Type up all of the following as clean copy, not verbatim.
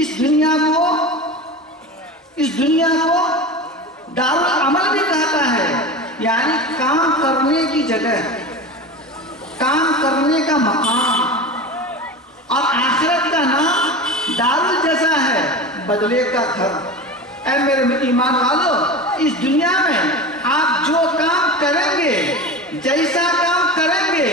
اس دنیا کو دارالعمل بھی کہتا ہے، یعنی کام کرنے کی جگہ، کام کرنے کا مقام، اور آخرت کا نام دارالجزا ہے، بدلے کا گھر۔ اے میرے ایمان والو، اس دنیا میں آپ جو کام کریں گے، جیسا کام کریں گے،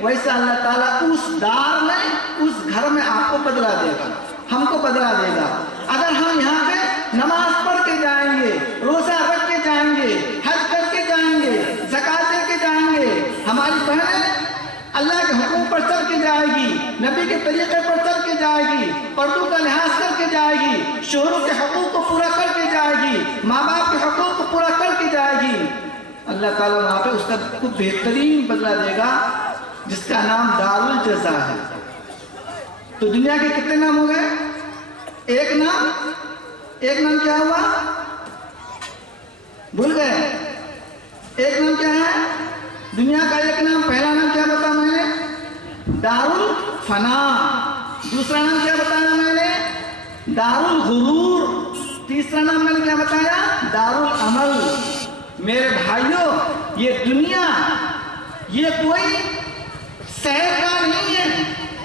ویسا اللہ تعالیٰ اس دار میں، اس گھر میں آپ کو بدلا دے گا، ہم کو بدلا دے گا۔ اگر ہم یہاں پہ نماز پڑھ کے جائیں گے، روزہ رکھ کے جائیں گے، حج کر کے جائیں گے، زکوٰۃ دے کے جائیں گے، ہماری بہنیں اللہ کے حکم پر چل کے جائے گی، نبی کے طریقے پر چل کے جائے گی، پردوں کا لحاظ کر کے جائے گی، شوہروں کے حقوق کو پورا کر کے جائے گی، ماں باپ کے حقوق کو پورا کر کے جائے گی، اللہ تعالیٰ وہاں پہ اس کا کوئی بہترین بدلہ دے گا، جس کا نام دارالجزا ہے۔ تو دنیا کے کتنے نام ہو گئے؟ ایک نام کیا ہوا؟ بھول گئے؟ ایک نام کیا ہے؟ دنیا کا ایک نام، پہلا نام کیا بتایا میں نے؟ دارالفنا۔ دوسرا نام کیا بتایا میں نے؟ دارالغرور۔ تیسرا نام میں نے کیا بتایا؟ دارالعمل۔ میرے بھائیوں، یہ دنیا یہ کوئی سیر گاہ نہیں ہے،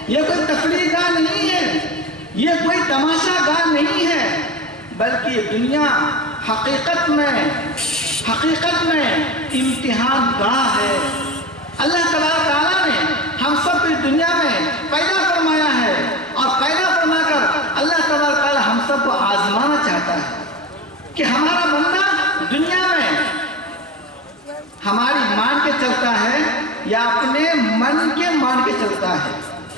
یہ کوئی تفریح گاہ نہیں ہے، یہ کوئی تماشا گاہ نہیں ہے، بلکہ یہ دنیا حقیقت میں امتحان گاہ ہے۔ اللہ تبارک تعالیٰ نے ہم سب کو اس دنیا میں پیدا فرمایا ہے، اور پیدا فرما کر اللہ تبارک تعالیٰ ہم سب کو آزمانا چاہتا ہے کہ ہمارا بندہ دنیا میں ہماری مان کے چلتا ہے یا اپنے من کے مان کے چلتا ہے،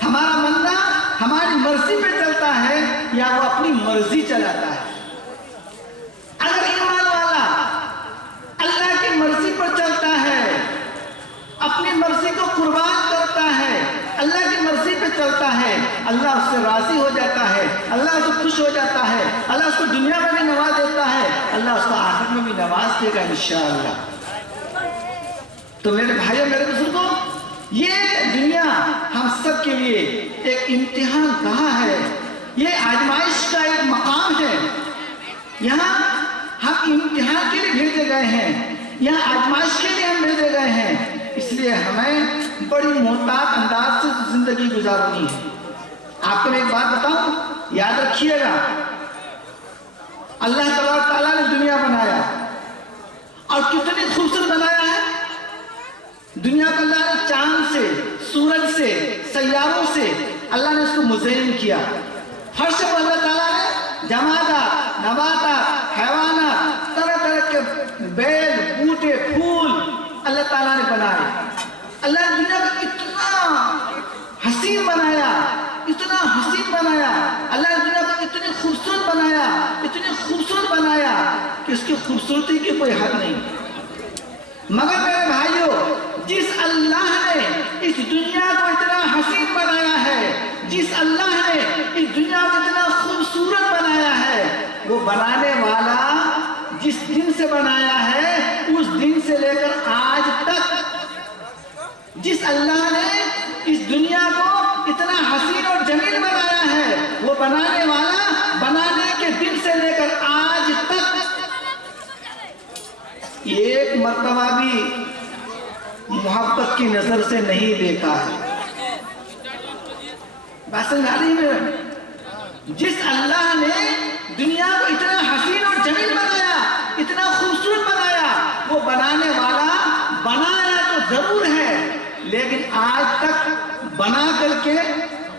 ہمارا بندہ ہماری مرضی پہ چلتا ہے یا وہ اپنی مرضی چلاتا ہے۔ اگر ایمان والا اللہ کی مرضی پر چلتا ہے، اپنی مرضی کو قربان کرتا ہے، اللہ کی مرضی پہ چلتا ہے، اللہ اس سے راضی ہو جاتا ہے، اللہ اس کو خوش ہو جاتا ہے، اللہ اس کو دنیا میں بھی نواز دیتا ہے، اللہ اس کو آخرت میں بھی نواز دے گا انشاءاللہ۔ تو میرے بھائیوں، میرے بزرگوں، یہ دنیا ہم سب کے لیے ایک امتحان گاہ ہے، یہ آزمائش کا ایک مقام ہے۔ یہاں ہم امتحان کے لیے بھیجے گئے ہیں، یہاں آزمائش کے لیے ہم بھیجے گئے ہیں، اس لیے ہمیں بڑی محتاط انداز سے زندگی گزارنی ہے۔ آپ کو میں ایک بات بتاؤں، یاد رکھیے گا، اللہ تبارک تعالیٰ نے دنیا بنایا، اور کتنی خوبصورت بنایا ہے۔ دنیا کو اللہ نے چاند سے، سورج سے، سیاروں سے اللہ نے اس کو مزین کیا۔ فرش پر اللہ تعالیٰ نے جمادات، نباتات، حیوانات، طرح طرح کے بیل، بوٹے، پھول اللہ تعالیٰ نے بنائے۔ اللہ نے دنیا کو اتنا حسین بنایا، اتنا حسین بنایا، اللہ نے دنیا کو اتنی خوبصورت بنایا، اتنی خوبصورت بنایا کہ اس کی خوبصورتی کی کوئی حد نہیں۔ مگر میرے بھائیوں، جس اللہ نے اس دنیا کو اتنا حسین بنایا ہے، جس اللہ نے اس دنیا کو اتنا خوبصورت بنایا ہے، وہ بنانے والا جس دن سے بنایا ہے، اس دن سے لے کر آج تک جس اللہ نے اس دنیا کو اتنا حسین اور جمیل بنایا ہے، وہ بنانے والا بنانے کے دن سے لے کر آج تک ایک مرتبہ بھی محبت کی نظر سے نہیں دیکھا ہے۔ بات سمجھ آ رہی ہے؟ جس اللہ نے دنیا کو اتنا حسین اور جمیل بنایا، اتنا خوبصورت بنایا، وہ بنانے والا بنایا تو ضرور ہے، لیکن آج تک بنا کر کے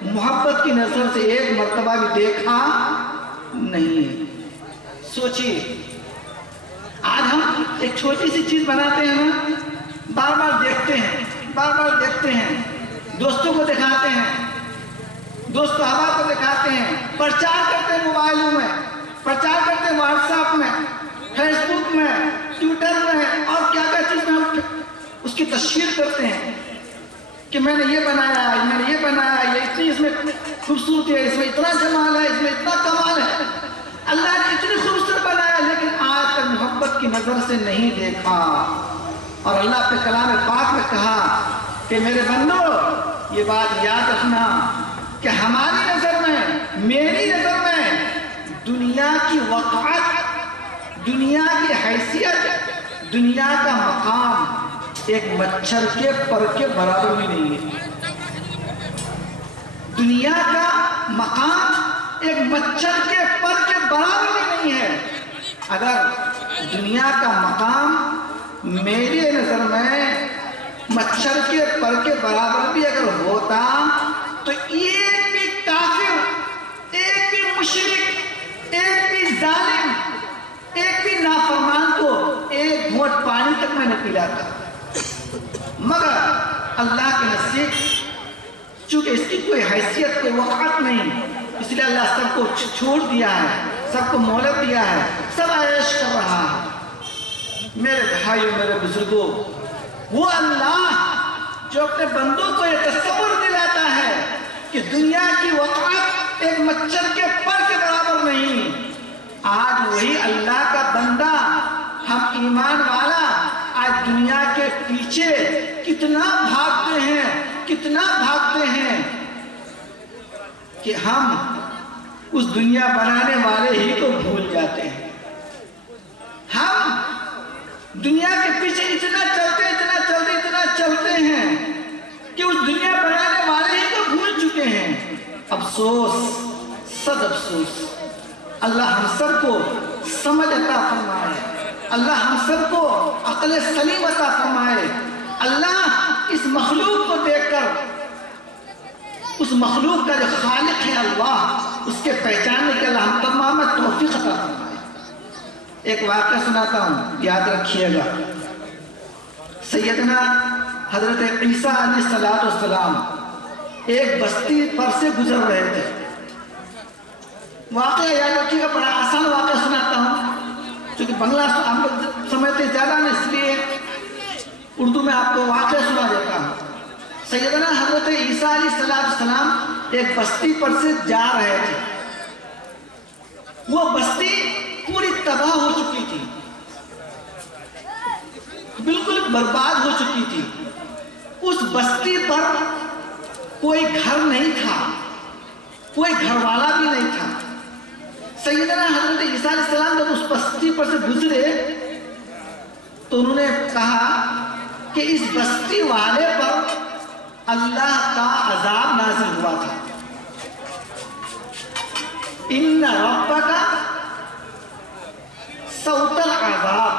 محبت کی نظر سے ایک مرتبہ بھی دیکھا نہیں ہے۔ سوچیے، آج ہم ایک چھوٹی سی چیز بناتے ہیں نا، بار بار دیکھتے ہیں، دوستوں کو دکھاتے ہیں، دوست احباب کو دکھاتے ہیں، پرچار کرتے ہیں موبائلوں میں، پرچار کرتے ہیں واٹس ایپ میں، فیس بک میں، ٹویٹر میں، اور کیا کیا چیز میں ہم اس کی تشہیر کرتے ہیں کہ میں نے یہ بنایا ہے، میں نے یہ بنایا ہے، یہ اتنی اس میں خوبصورتی ہے، اس میں اتنا جمال ہے، اس میں اتنا کمال ہے۔ اللہ نے اتنی خوبصورت بنایا، لیکن آج تک محبت کی نظر سے نہیں دیکھا۔ اور اللہ اپنے کلام پاک میں کہا کہ میرے بندو، یہ بات یاد رکھنا کہ ہماری نظر میں، میری نظر میں کی وقعت، دنیا کی حیثیت، دنیا کا مقام ایک مچھر کے پر کے برابر بھی نہیں ہے۔ دنیا کا مقام ایک مچھر کے پر کے برابر بھی نہیں ہے۔ اگر دنیا کا مقام میری نظر میں مچھر کے پر کے برابر بھی اگر ہوتا تو ایک بھی کافر، ایک بھی مشرک، ایک بھی ظالم، ایک بھی نافرمان کو ایک گھونٹ پانی تک میں نے پلاتا۔ مگر اللہ کے نزدیک چونکہ اس کی کوئی حیثیت، کوئی وقت نہیں، اس لیے اللہ سب کو چھوڑ دیا ہے، سب کو مہلت دیا ہے، سب عیش کر رہا ہے۔ میرے بھائیوں، میرے بزرگوں، وہ اللہ جو اپنے بندوں کو یہ تصور دلاتا ہے کہ دنیا کی وقعت ایک مچھر کے پر کے برابر نہیں، آج وہی اللہ کا بندہ، ہم ایمان والا، آج دنیا کے پیچھے کتنا بھاگتے ہیں، کتنا بھاگتے ہیں کہ ہم اس دنیا بنانے والے ہی کو بھول جاتے ہیں۔ ہم دنیا کے پیچھے اتنا چلتے ہیں کہ اس دنیا بنانے والے ہی کو بھول چکے ہیں۔ افسوس، صد افسوس۔ اللہ ہم سب کو سمجھ عطا فرمائے، اللہ ہم سب کو عقل سلیم عطا فرمائے۔ اللہ اس مخلوق کو دیکھ کر، اس مخلوق کا جو خالق ہے اللہ، اس کے پہچاننے کے اللہ ہم تمام میں توفیق عطا فرمائے۔ ایک واقعہ سناتا ہوں، یاد رکھیے گا۔ سیدنا حضرت عیسیٰ علیہ السلام ایک بستی پر سے گزر رہے تھے۔ واقعہ یاد رکھیے گا، بڑا آسان واقعہ سناتا ہوں، چونکہ بنگلہ ہم لوگ سمجھتے زیادہ نہیں، اس لیے اردو میں آپ کو واقعہ سنا دیتا ہوں۔ سیدنا حضرت عیسیٰ علیہ السلام ایک بستی پر سے جا رہے تھے۔ وہ بستی پوری تباہ ہو چکی تھی، بالکل برباد ہو چکی تھی۔ اس بستی پر کوئی گھر نہیں تھا، کوئی گھر والا بھی نہیں تھا۔ سیدنا حضرت عیسیٰ علیہ السلام جب اس بستی پر سے گزرے تو انہوں نے کہا کہ اس بستی والے پر اللہ کا عذاب نازل ہوا تھا۔ ان ربک صوت العذاب،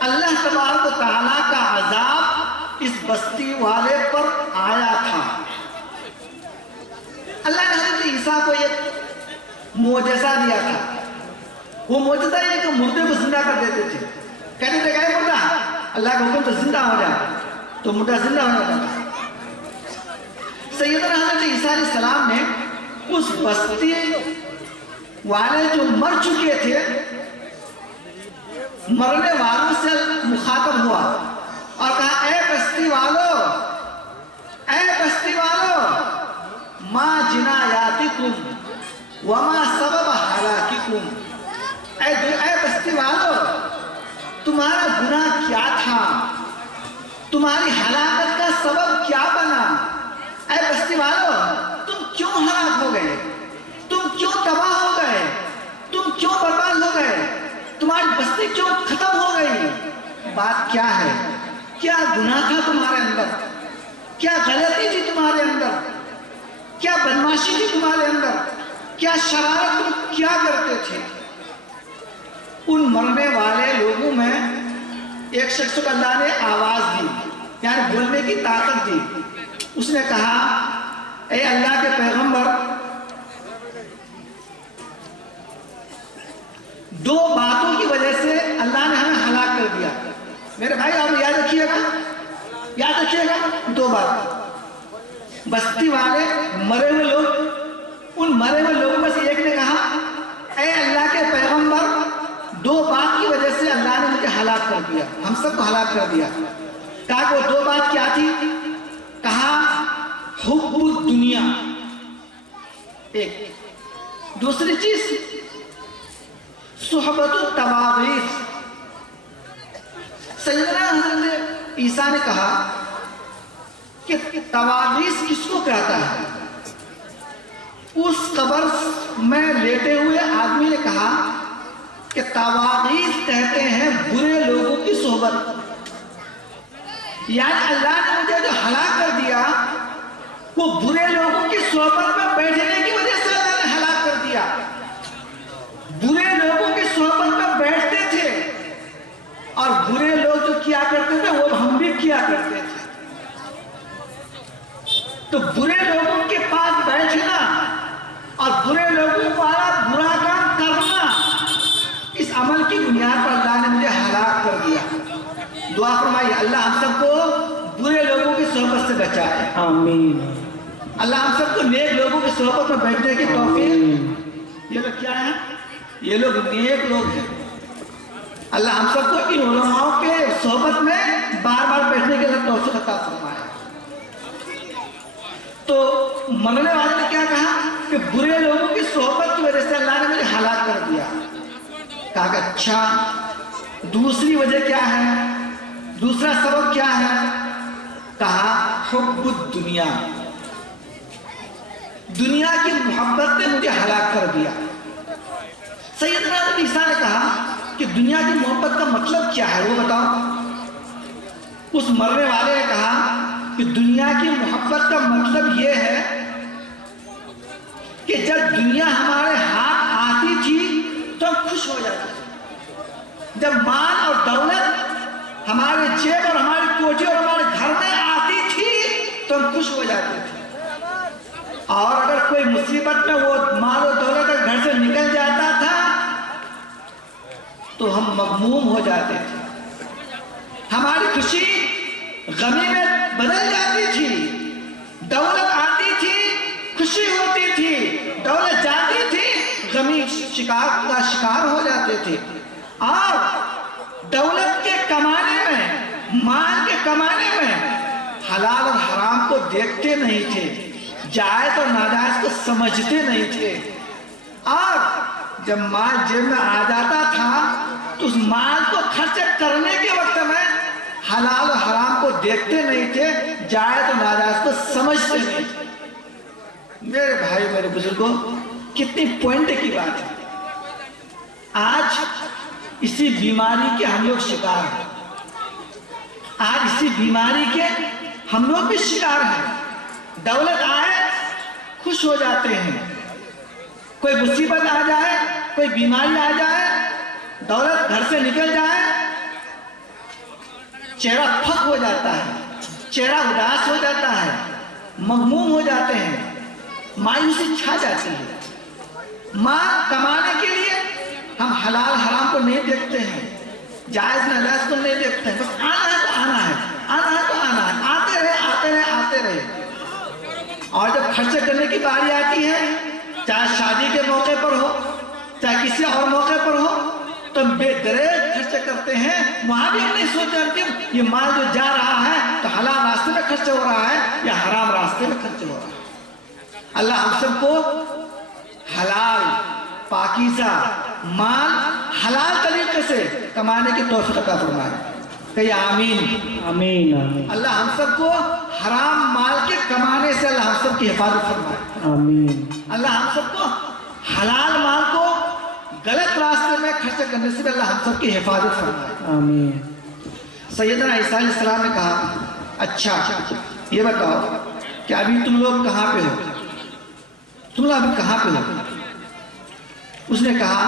اللہ تبارک و تعالیٰ کا عذاب اس بستی والے پر آیا تھا۔ اللہ نے حضرت عیسیٰ کو ایک معجزہ دیا تھا۔ وہ معجزہ یہ کہ مردے کو زندہ کر دیتے تھے۔ کہتے تھے کہ مردہ، اللہ کا حکم تو زندہ ہو جائے، تو مردہ زندہ ہو جاتا تھا۔ سیدنا حضرت عیسیٰ علیہ السلام نے اس بستی والے جو مر چکے تھے، مرنے والوں سے مخاطب ہوا اور کہا، اے بستی والو، اے بستی والو، ما جنایاتکم وما سبب ہلاککم، اے بستی والو، تمہارا گناہ کیا تھا، تمہاری ہلاکت کا سبب کیا بنا؟ اے بستی والو، تم کیوں ہلاک ہو گئے؟ تم کیوں تباہ ہو گئے؟ تم کیوں برباد ہو گئے؟ تمہاری بستی کیوں ختم ہو گئی؟ بات کیا ہے؟ کیا گناہ تھا تمہارے اندر؟ کیا غلطی تھی تمہارے اندر؟ کیا بدماشی تھی تمہارے اندر؟ کیا شرارت تم کیا کرتے تھے؟ ان مرنے والے لوگوں میں ایک شخص کو اللہ نے آواز دی، یعنی بولنے کی طاقت دی۔ اس نے کہا، اے اللہ کے پیغمبر، دو باتوں کی وجہ سے اللہ نے ہمیں ہلاک کر دیا۔ میرے بھائی آپ یاد رکھیے گا، یاد رکھیے گا، دو بات۔ بستی والے مرے ہوئے لوگ، ان مرے ہوئے لوگوں میں سے ایک نے کہا، اے اللہ کے پیغمبر، دو بات کی وجہ سے اللہ نے مجھے ہلاک کر دیا، ہم سب کو ہلاک کر دیا۔ کہا کہ وہ دو بات کیا تھی؟ کہا حب الدنیا، ایک، دوسری چیز صحبت التواغیث۔ سیدنا حضرت عیسیٰ نے کہا کہ تواغیث کس کو کہتا ہے؟ اس قبر میں لیٹے ہوئے آدمی نے کہا کہ تواغیث کہتے ہیں برے لوگوں کی صحبت، یعنی اللہ نے مجھے جو ہلاک کر دیا وہ برے لوگوں کی صحبت میں بیٹھنے کی وجہ سے اللہ نے ہلاک کر دیا۔ برے لوگوں کی صحبت میں بیٹھتے تھے اور برے لوگ جو کیا کرتے تھے وہ ہم بھی کیا کرتے تھے، تو برے لوگوں کے پاس بیٹھنا اور برے لوگوں والا برا کام کرنا، اس عمل کی بنیاد پر اللہ نے مجھے ہلاک کر دیا۔ دعا فرمائیے اللہ ہم سب کو برے لوگوں کی صحبت سے بچائے، آمین۔ اللہ ہم سب کو نیک لوگوں کی صحبت میں بیٹھنے کی توفیق۔ یہ لوگ کیا ہیں؟ یہ لوگ نیک لوگ ہیں۔ اللہ ہم سب کو ان علماء کے صحبت میں بار بار بیٹھنے کے لیے توفیق عطا فرمائے۔ تو مرنے والے نے کیا کہا کہ برے لوگوں کی صحبت کی وجہ سے اللہ نے مجھے ہلاک کر دیا۔ کہا کہ اچھا دوسری وجہ کیا ہے، دوسرا سبب کیا ہے؟ کہا حب الدنیا، دنیا کی محبت نے مجھے ہلاک کر دیا۔ سیدنا عیسیٰ نے کہا کہ دنیا کی محبت کا مطلب کیا ہے وہ بتاؤ۔ اس مرنے والے نے کہا کہ دنیا کی محبت کا مطلب یہ ہے کہ جب دنیا ہمارے ہاتھ آتی تھی تو ہم خوش ہو جاتے تھے، جب مال اور دولت ہمارے جیب اور ہماری کوٹھی اور ہمارے گھر میں آتی تھی تو ہم خوش ہو جاتے تھے، اور اگر کوئی مصیبت میں وہ مال و دولت گھر سے نکل جاتا تھا تو ہم مغموم ہو جاتے تھے، ہماری خوشی غمی میں بدل جاتی تھی۔ دولت آتی تھی خوشی ہوتی تھی، دولت جاتی تھی غمی کا شکار ہو جاتے تھے، اور دولت کے کمانے میں، مال کے کمانے میں حلال اور حرام کو دیکھتے نہیں تھے، جائز اور ناجائز کو سمجھتے نہیں تھے، اور جب مال جیب میں آ جاتا تھا تو اس مال کو خرچ کرنے کے وقت میں حلال اور حرام کو دیکھتے نہیں تھے، جائز اور ناجائز کو سمجھتے نہیں تھے۔ میرے بھائی میرے بزرگوں، کتنی پوائنٹ کی بات ہے۔ آج اسی بیماری کے ہم لوگ شکار ہیں، آج اسی بیماری کے ہم لوگ بھی شکار ہیں۔ دولت آئے خوش ہو جاتے ہیں، کوئی مصیبت آ جائے، کوئی بیماری آ جائے، دولت گھر سے نکل جائے، چہرہ پھک ہو جاتا ہے، چہرہ اداس ہو جاتا ہے، مغموم ہو جاتے ہیں، مایوسی چھا جاتی ہے۔ مال کمانے کے لیے ہم حلال حرام کو نہیں دیکھتے ہیں، جائز ناجائز کو نہیں دیکھتے ہیں، بس آنا ہے تو آنا ہے، آنا ہے تو آنا ہے، آتے رہے آتے رہے آتے رہے۔ اور جب خرچ کرنے کی باری آتی ہے، چاہے شادی کے موقع پر ہو چاہے کسی اور موقع پر ہو، تو بے دریغ خرچ کرتے ہیں، وہاں بھی ہم نہیں سوچتے کہ یہ مال جو جا رہا ہے تو حلال راستے میں خرچ ہو رہا ہے یا حرام راستے میں خرچ ہو رہا ہے۔ اللہ ہم سب کو حلال پاکیزہ مال حلال طریقے سے کمانے کی توفیق عطا فرمائے، کہیے آمین آمین آمین۔ اللہ ہم سب کو حرام مال کے کمانے سے اللہ ہم سب کی حفاظت فرمائے، آمین۔ اللہ ہم سب کو حلال مال کو غلط راستے میں خرچ کرنے سے بھی اللہ ہم سب کی حفاظت فرمائے، آمین۔ سیدنا عیسیٰ علیہ السلام نے کہا اچھا یہ بتاؤ کہ ابھی تم لوگ کہاں پہ ہو، تم لوگ ابھی کہاں پہ ہو؟ اس نے کہا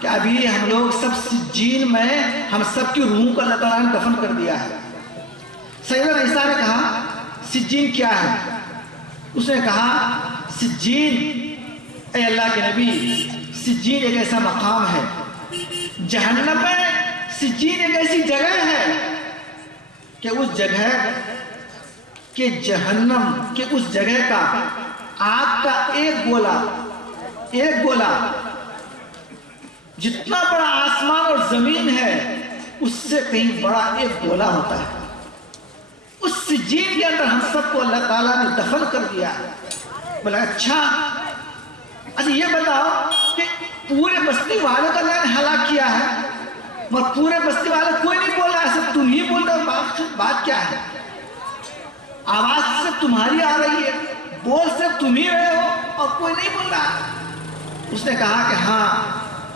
کہ ابھی ہم لوگ سب سجین میں ہم سب کی روحوں کو اللہ تعالیٰ نے دفن کر دیا ہے۔ سیدنا عیسیٰ نے کہا سجین کیا ہے؟ اس نے کہا سجین اے اللہ کے نبی، سجین ایک ایسا مقام ہے، جہنم میں سجین ایک ایسی جگہ ہے کہ اس جگہ کہ جہنم کے اس جگہ کا آگ کا ایک گولا جتنا بڑا آسمان اور زمین ہے اس سے کہیں بڑا ایک گولا ہوتا ہے، اس سجین کے اندر ہم سب کو اللہ تعالیٰ نے دفن کر دیا ہے۔ بولا اچھا یہ بتاؤ کہ پورے بستی والوں کا اللہ نے ہلاک کیا ہے، مگر پورے بستی والے کوئی نہیں بول رہا ہے، صرف تم ہی بول رہے ہو، بات کیا ہے؟ آواز صرف تمہاری آ رہی ہے، بول صرف تم ہی رہے ہو، اور کوئی نہیں بول رہا۔ اس نے کہا کہ ہاں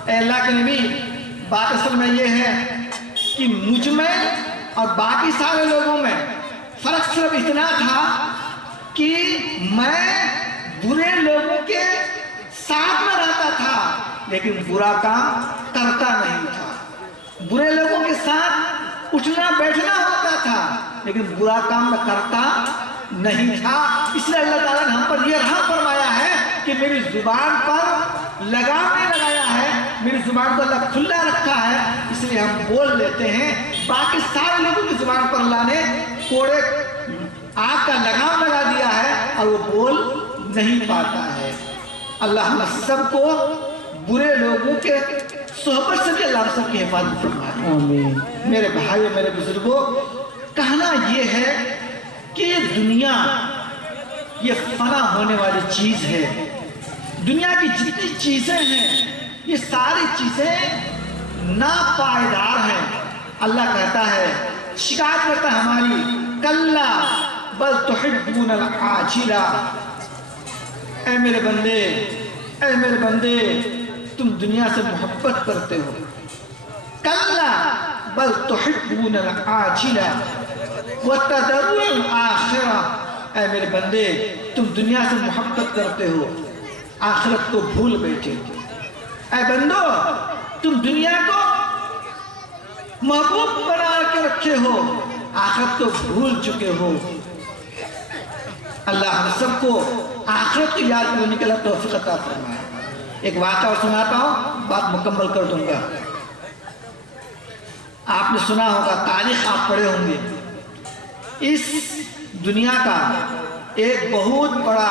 اے اللہ کے نبی، بات اصل میں یہ ہے کہ مجھ میں اور باقی سارے لوگوں میں فرق صرف اتنا تھا کہ میں برے لوگوں کے ساتھ میں رہتا تھا لیکن برا کام کرتا نہیں تھا۔ برے لوگوں کے ساتھ اٹھنا بیٹھنا ہوتا تھا لیکن برا کام میں کرتا نہیں تھا۔ اس لیے اللہ تعالیٰ نے ہم پر یہ رحم فرمایا ہے کہ میری زبان پر لگام نہیں لگایا ہے، میری زبان کو اللہ کھلا رکھا ہے، اس لیے ہم بول لیتے ہیں۔ باقی سارے لوگوں کی زبان پر اللہ نے کوڑے آگ کا لگام لگا دیا ہے اور وہ بول نہیں پاتا ہے۔ اللہ ہم سب کو برے لوگوں کے صحبت سے بھی اللہ ہم سب کی حفاظت فرمائے۔ آمین۔ میرے بھائی میرے بزرگوں، کہنا یہ ہے کہ یہ دنیا یہ فنا ہونے والی چیز ہے۔ دنیا کی جتنی چیزیں ہیں یہ ساری چیزیں ناپائیدار ہیں۔ اللہ کہتا ہے، شکایت کرتا ہے ہماری، کلا بل تحبون العاجلہ، اے میرے بندے، اے میرے بندے، تم دنیا سے محبت کرتے ہو۔ کلا بل تحبون العاجلہ وتذرون الآخرہ، اے میرے بندے تم دنیا سے محبت کرتے ہو، آخرت کو بھول بیٹھے ہو۔ اے بندو، تم دنیا کو محبوب بنا کے رکھے ہو، آخرت کو بھول چکے ہو۔ اللہ ہم سب کو آخرت کی یاد کرنے کے لیے توفیق عطا فرمائے۔ ایک واقعہ سناتا ہوں، بات مکمل کر دوں گا۔ آپ نے سنا ہوگا، تاریخ آپ پڑھے ہوں گے، اس دنیا کا ایک بہت بڑا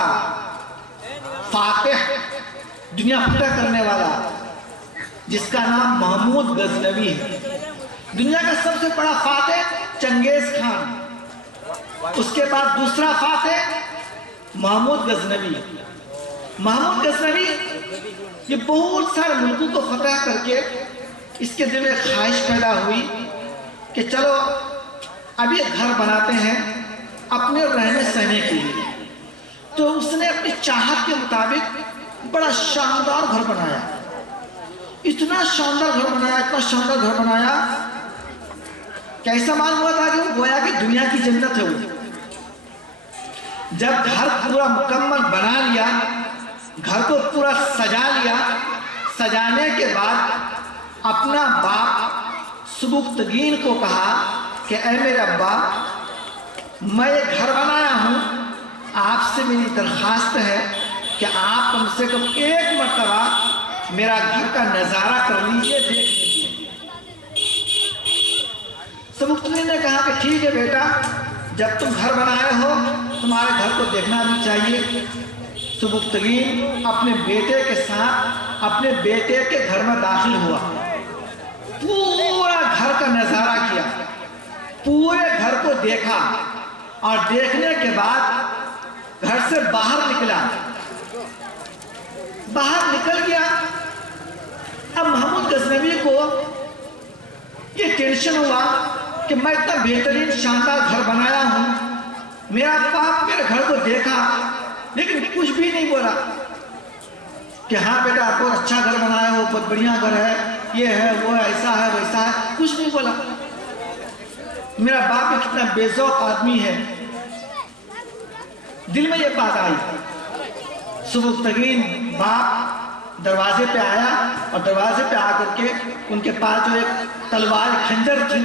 فاتح، دنیا فتح کرنے والا، جس کا نام محمود غزنوی ہے۔ دنیا کا سب سے بڑا فاتح چنگیز خان، اس کے بعد دوسرا فاتح محمود غزنوی۔ محمود غزنوی یہ بہت سارے ملکوں کو فتح کر کے اس کے دل میں خواہش پیدا ہوئی کہ چلو اب یہ گھر بناتے ہیں اپنے رہنے سہنے کے لیے۔ تو اس نے اپنی چاہت کے مطابق بڑا شاندار گھر بنایا، اتنا شاندار گھر بنایا، اتنا شاندار گھر بنایا کہ ایسا معلوم ہوا تھا کہ وہ گویا کہ دنیا کی جنت ہے۔ وہ جب گھر پورا مکمل بنا لیا، گھر کو پورا سجا لیا، سجانے کے بعد اپنا باپ سبکتگین کو کہا کہ اے میرے ابا، میں یہ گھر بنایا ہوں، آپ سے میری درخواست ہے کہ آپ کم سے کم ایک مرتبہ میرا گھر کا نظارہ کر لیجئے، دیکھ لیجئے۔ سبکتگین نے کہا کہ ٹھیک ہے بیٹا، جب تم گھر بنائے ہو تمہارے گھر کو دیکھنا بھی چاہیے۔ سبکتگین اپنے بیٹے کے ساتھ اپنے بیٹے کے گھر میں داخل ہوا، پورا گھر کا نظارہ کیا، پورے گھر کو دیکھا، اور دیکھنے کے بعد گھر سے باہر نکلا، باہر نکل گیا۔ اب محمود غزنوی کو یہ ٹینشن ہوا کہ میں اتنا بہترین شاندار گھر بنایا ہوں، میرا باپ میرے گھر کو دیکھا لیکن کچھ بھی نہیں بولا کہ ہاں بیٹا آپ بہت اچھا گھر بنایا ہو، بہت بڑھیا گھر ہے، یہ ہے وہ ایسا ہے ویسا ہے، کچھ نہیں بولا۔ میرا باپ ایک کتنا بے ذوق آدمی ہے۔ دل میں یہ بات آئی، سبکتگین باپ دروازے پہ آیا اور دروازے پہ آ کر کے ان کے پاس جو ایک تلوار خنجر تھی،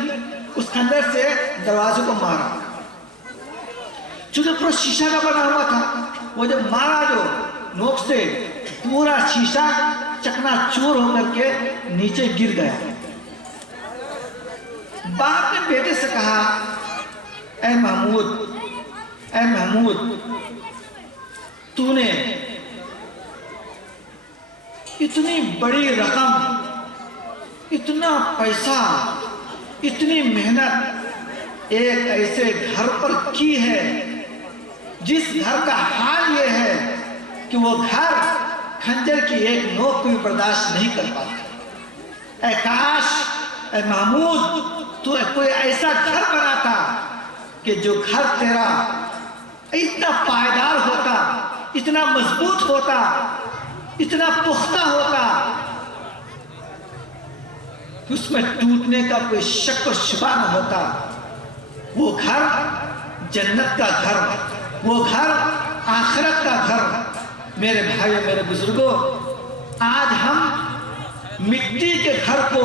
اس خنجر سے دروازے کو مارا۔ چونکہ پورا شیشہ کا بنا ہوا تھا، وہ جب مارا جو نوک سے پورا شیشہ چکنا چور ہو کر کے نیچے گر گیا۔ باپ نے بیٹے سے کہا، اے محمود، اے محمود، تو نے اتنی بڑی رقم، اتنا پیسہ، اتنی محنت ایک ایسے گھر پر کی ہے جس گھر کا حال یہ ہے کہ وہ گھر خنجر کی ایک نوک کو بھی برداشت نہیں کر پاتا۔ اے کاش، اے محمود، تو کوئی ایسا گھر بناتا کہ جو گھر تیرا اتنا پائیدار ہوتا، اتنا مضبوط ہوتا، اتنا پختہ ہوتا، اس میں ٹوٹنے کا کوئی شک و شبہ نہ ہوتا۔ وہ گھر جنت کا گھر، وہ گھر آخرت کا گھر۔ میرے بھائیوں، میرے بزرگوں، آج ہم مٹی کے گھر کو،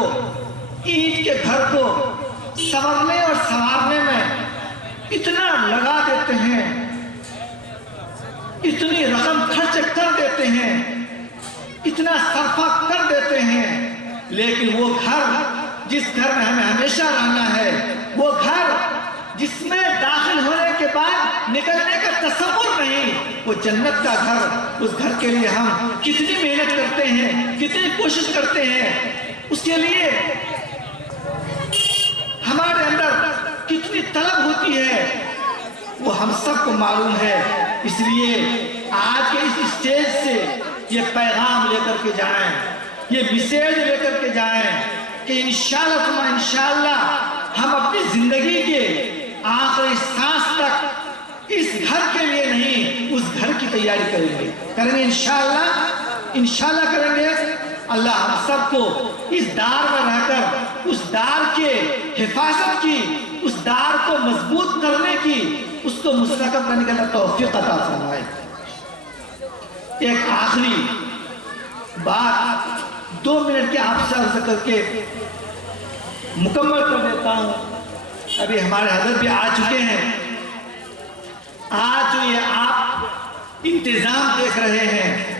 اینٹ کے گھر کو سنورنے اور سنوارنے میں اتنا لگا دیتے ہیں، اتنی رقم خرچ کر دیتے ہیں، اتنا صرفہ کر دیتے ہیں، لیکن وہ گھر جس گھر میں ہمیں ہمیشہ رہنا ہے، وہ گھر جس میں داخل ہونے کے بعد نکلنے کا تصور نہیں، وہ جنت کا گھر، اس گھر کے لیے ہم کتنی محنت کرتے ہیں، کتنی کوشش کرتے ہیں، اس کے لیے ہمارے اندر کتنی طلب ہوتی ہے، وہ ہم سب کو معلوم ہے۔ اس لیے آج کے اس اسٹیج سے یہ پیغام لے کر کے جائیں، یہ میسیج لے کر کے جائیں کہ انشاءاللہ ثم انشاءاللہ ہم اپنی زندگی کے آخری سانس تک اس گھر کے لیے نہیں، اس گھر کی تیاری کریں گے انشاءاللہ کریں گے۔ اللہ ہم سب کو اس دار میں رہ کر اس دار کے حفاظت کی، اس دار کو مضبوط کرنے کی، اس کو مستحکم کرنے کا توفیق عطا فرمائے۔ ایک آخری بات 2 منٹ کے آپ سے عرض کر کے مکمل کر دیتا ہوں۔ ابھی ہمارے حضرت بھی آ چکے ہیں۔ آج جو یہ آپ انتظام دیکھ رہے ہیں،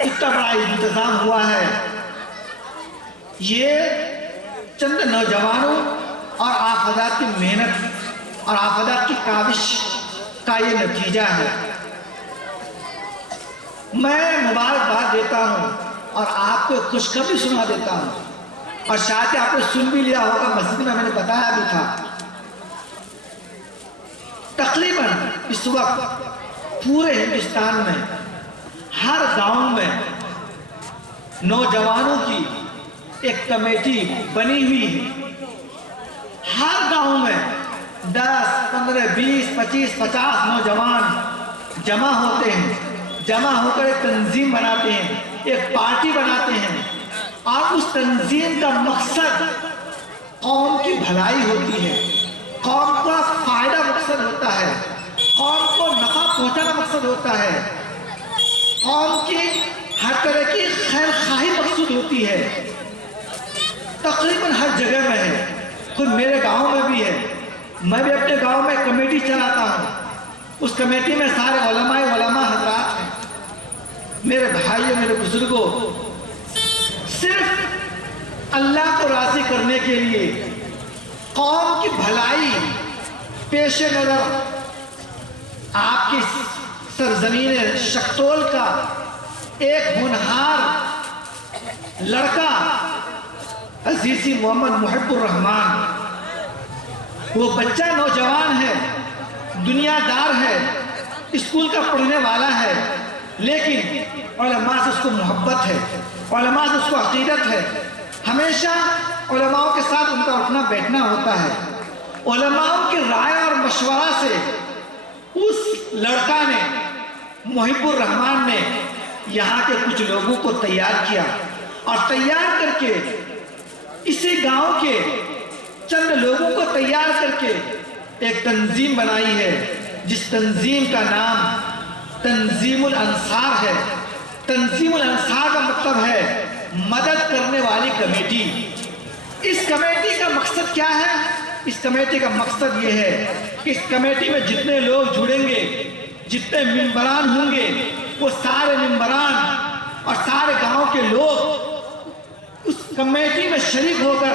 اتنا بڑا انتظام ہوا ہے، یہ چند نوجوانوں اور آپ حضرات کی محنت اور آپ حضرات کی کاوش کا یہ نتیجہ ہے۔ میں مبارکباد دیتا ہوں اور آپ کو خوشخبری سنا دیتا ہوں، اور شاید آپ نے سن بھی لیا ہوگا، مسجد میں نے بتایا بھی تھا۔ تقریباً اس وقت پورے ہندوستان میں ہر گاؤں میں نوجوانوں کی ایک کمیٹی بنی ہوئی ہے۔ ہر گاؤں میں 10، 15، 20، 25، 50 نوجوان جمع ہوتے ہیں، جمع ہو کر ایک تنظیم بناتے ہیں، ایک پارٹی بناتے ہیں، اور اس تنظیم کا مقصد قوم کی بھلائی ہوتی ہے، قوم کا فائدہ مقصد ہوتا ہے، قوم کو نفع پہنچانا مقصد ہوتا ہے، قوم کی ہر طرح کی خیر خواہی مقصود ہوتی ہے۔ تقریباً ہر جگہ میں ہے، خود میرے گاؤں میں بھی ہے، میں بھی اپنے گاؤں میں کمیٹی چلاتا ہوں، اس کمیٹی میں سارے علماء حضرات ہیں۔ میرے بھائیوں، میرے بزرگوں، صرف اللہ کو راضی کرنے کے لیے، قوم کی بھلائی پیش نظر، آپ کی سرزمین شکتول کا ایک ہونہار لڑکا عزیزی محمد محب الرحمان، وہ بچہ نوجوان ہے، دنیا دار ہے، اسکول کا پڑھنے والا ہے، لیکن علماء سے اس کو محبت ہے، علماء سے اس کو عقیدت ہے، ہمیشہ علماء کے ساتھ ان کا اٹھنا بیٹھنا ہوتا ہے۔ علماء کی رائے اور مشورہ سے اس لڑکا نے، محب الرحمان نے، یہاں کے کچھ لوگوں کو تیار کیا، اور تیار کر کے اسی گاؤں کے چند لوگوں کو تیار کر کے ایک تنظیم بنائی ہے، جس تنظیم کا نام تنظیم الانصار ہے۔ تنظیم الانصار کا مطلب ہے مدد کرنے والی کمیٹی۔ اس کمیٹی کا مقصد کیا ہے؟ اس کمیٹی کا مقصد یہ ہے کہ اس کمیٹی میں جتنے لوگ جڑیں گے، جتنے ممبران ہوں گے، وہ سارے ممبران اور سارے گاؤں کے لوگ اس کمیٹی میں شریک ہو کر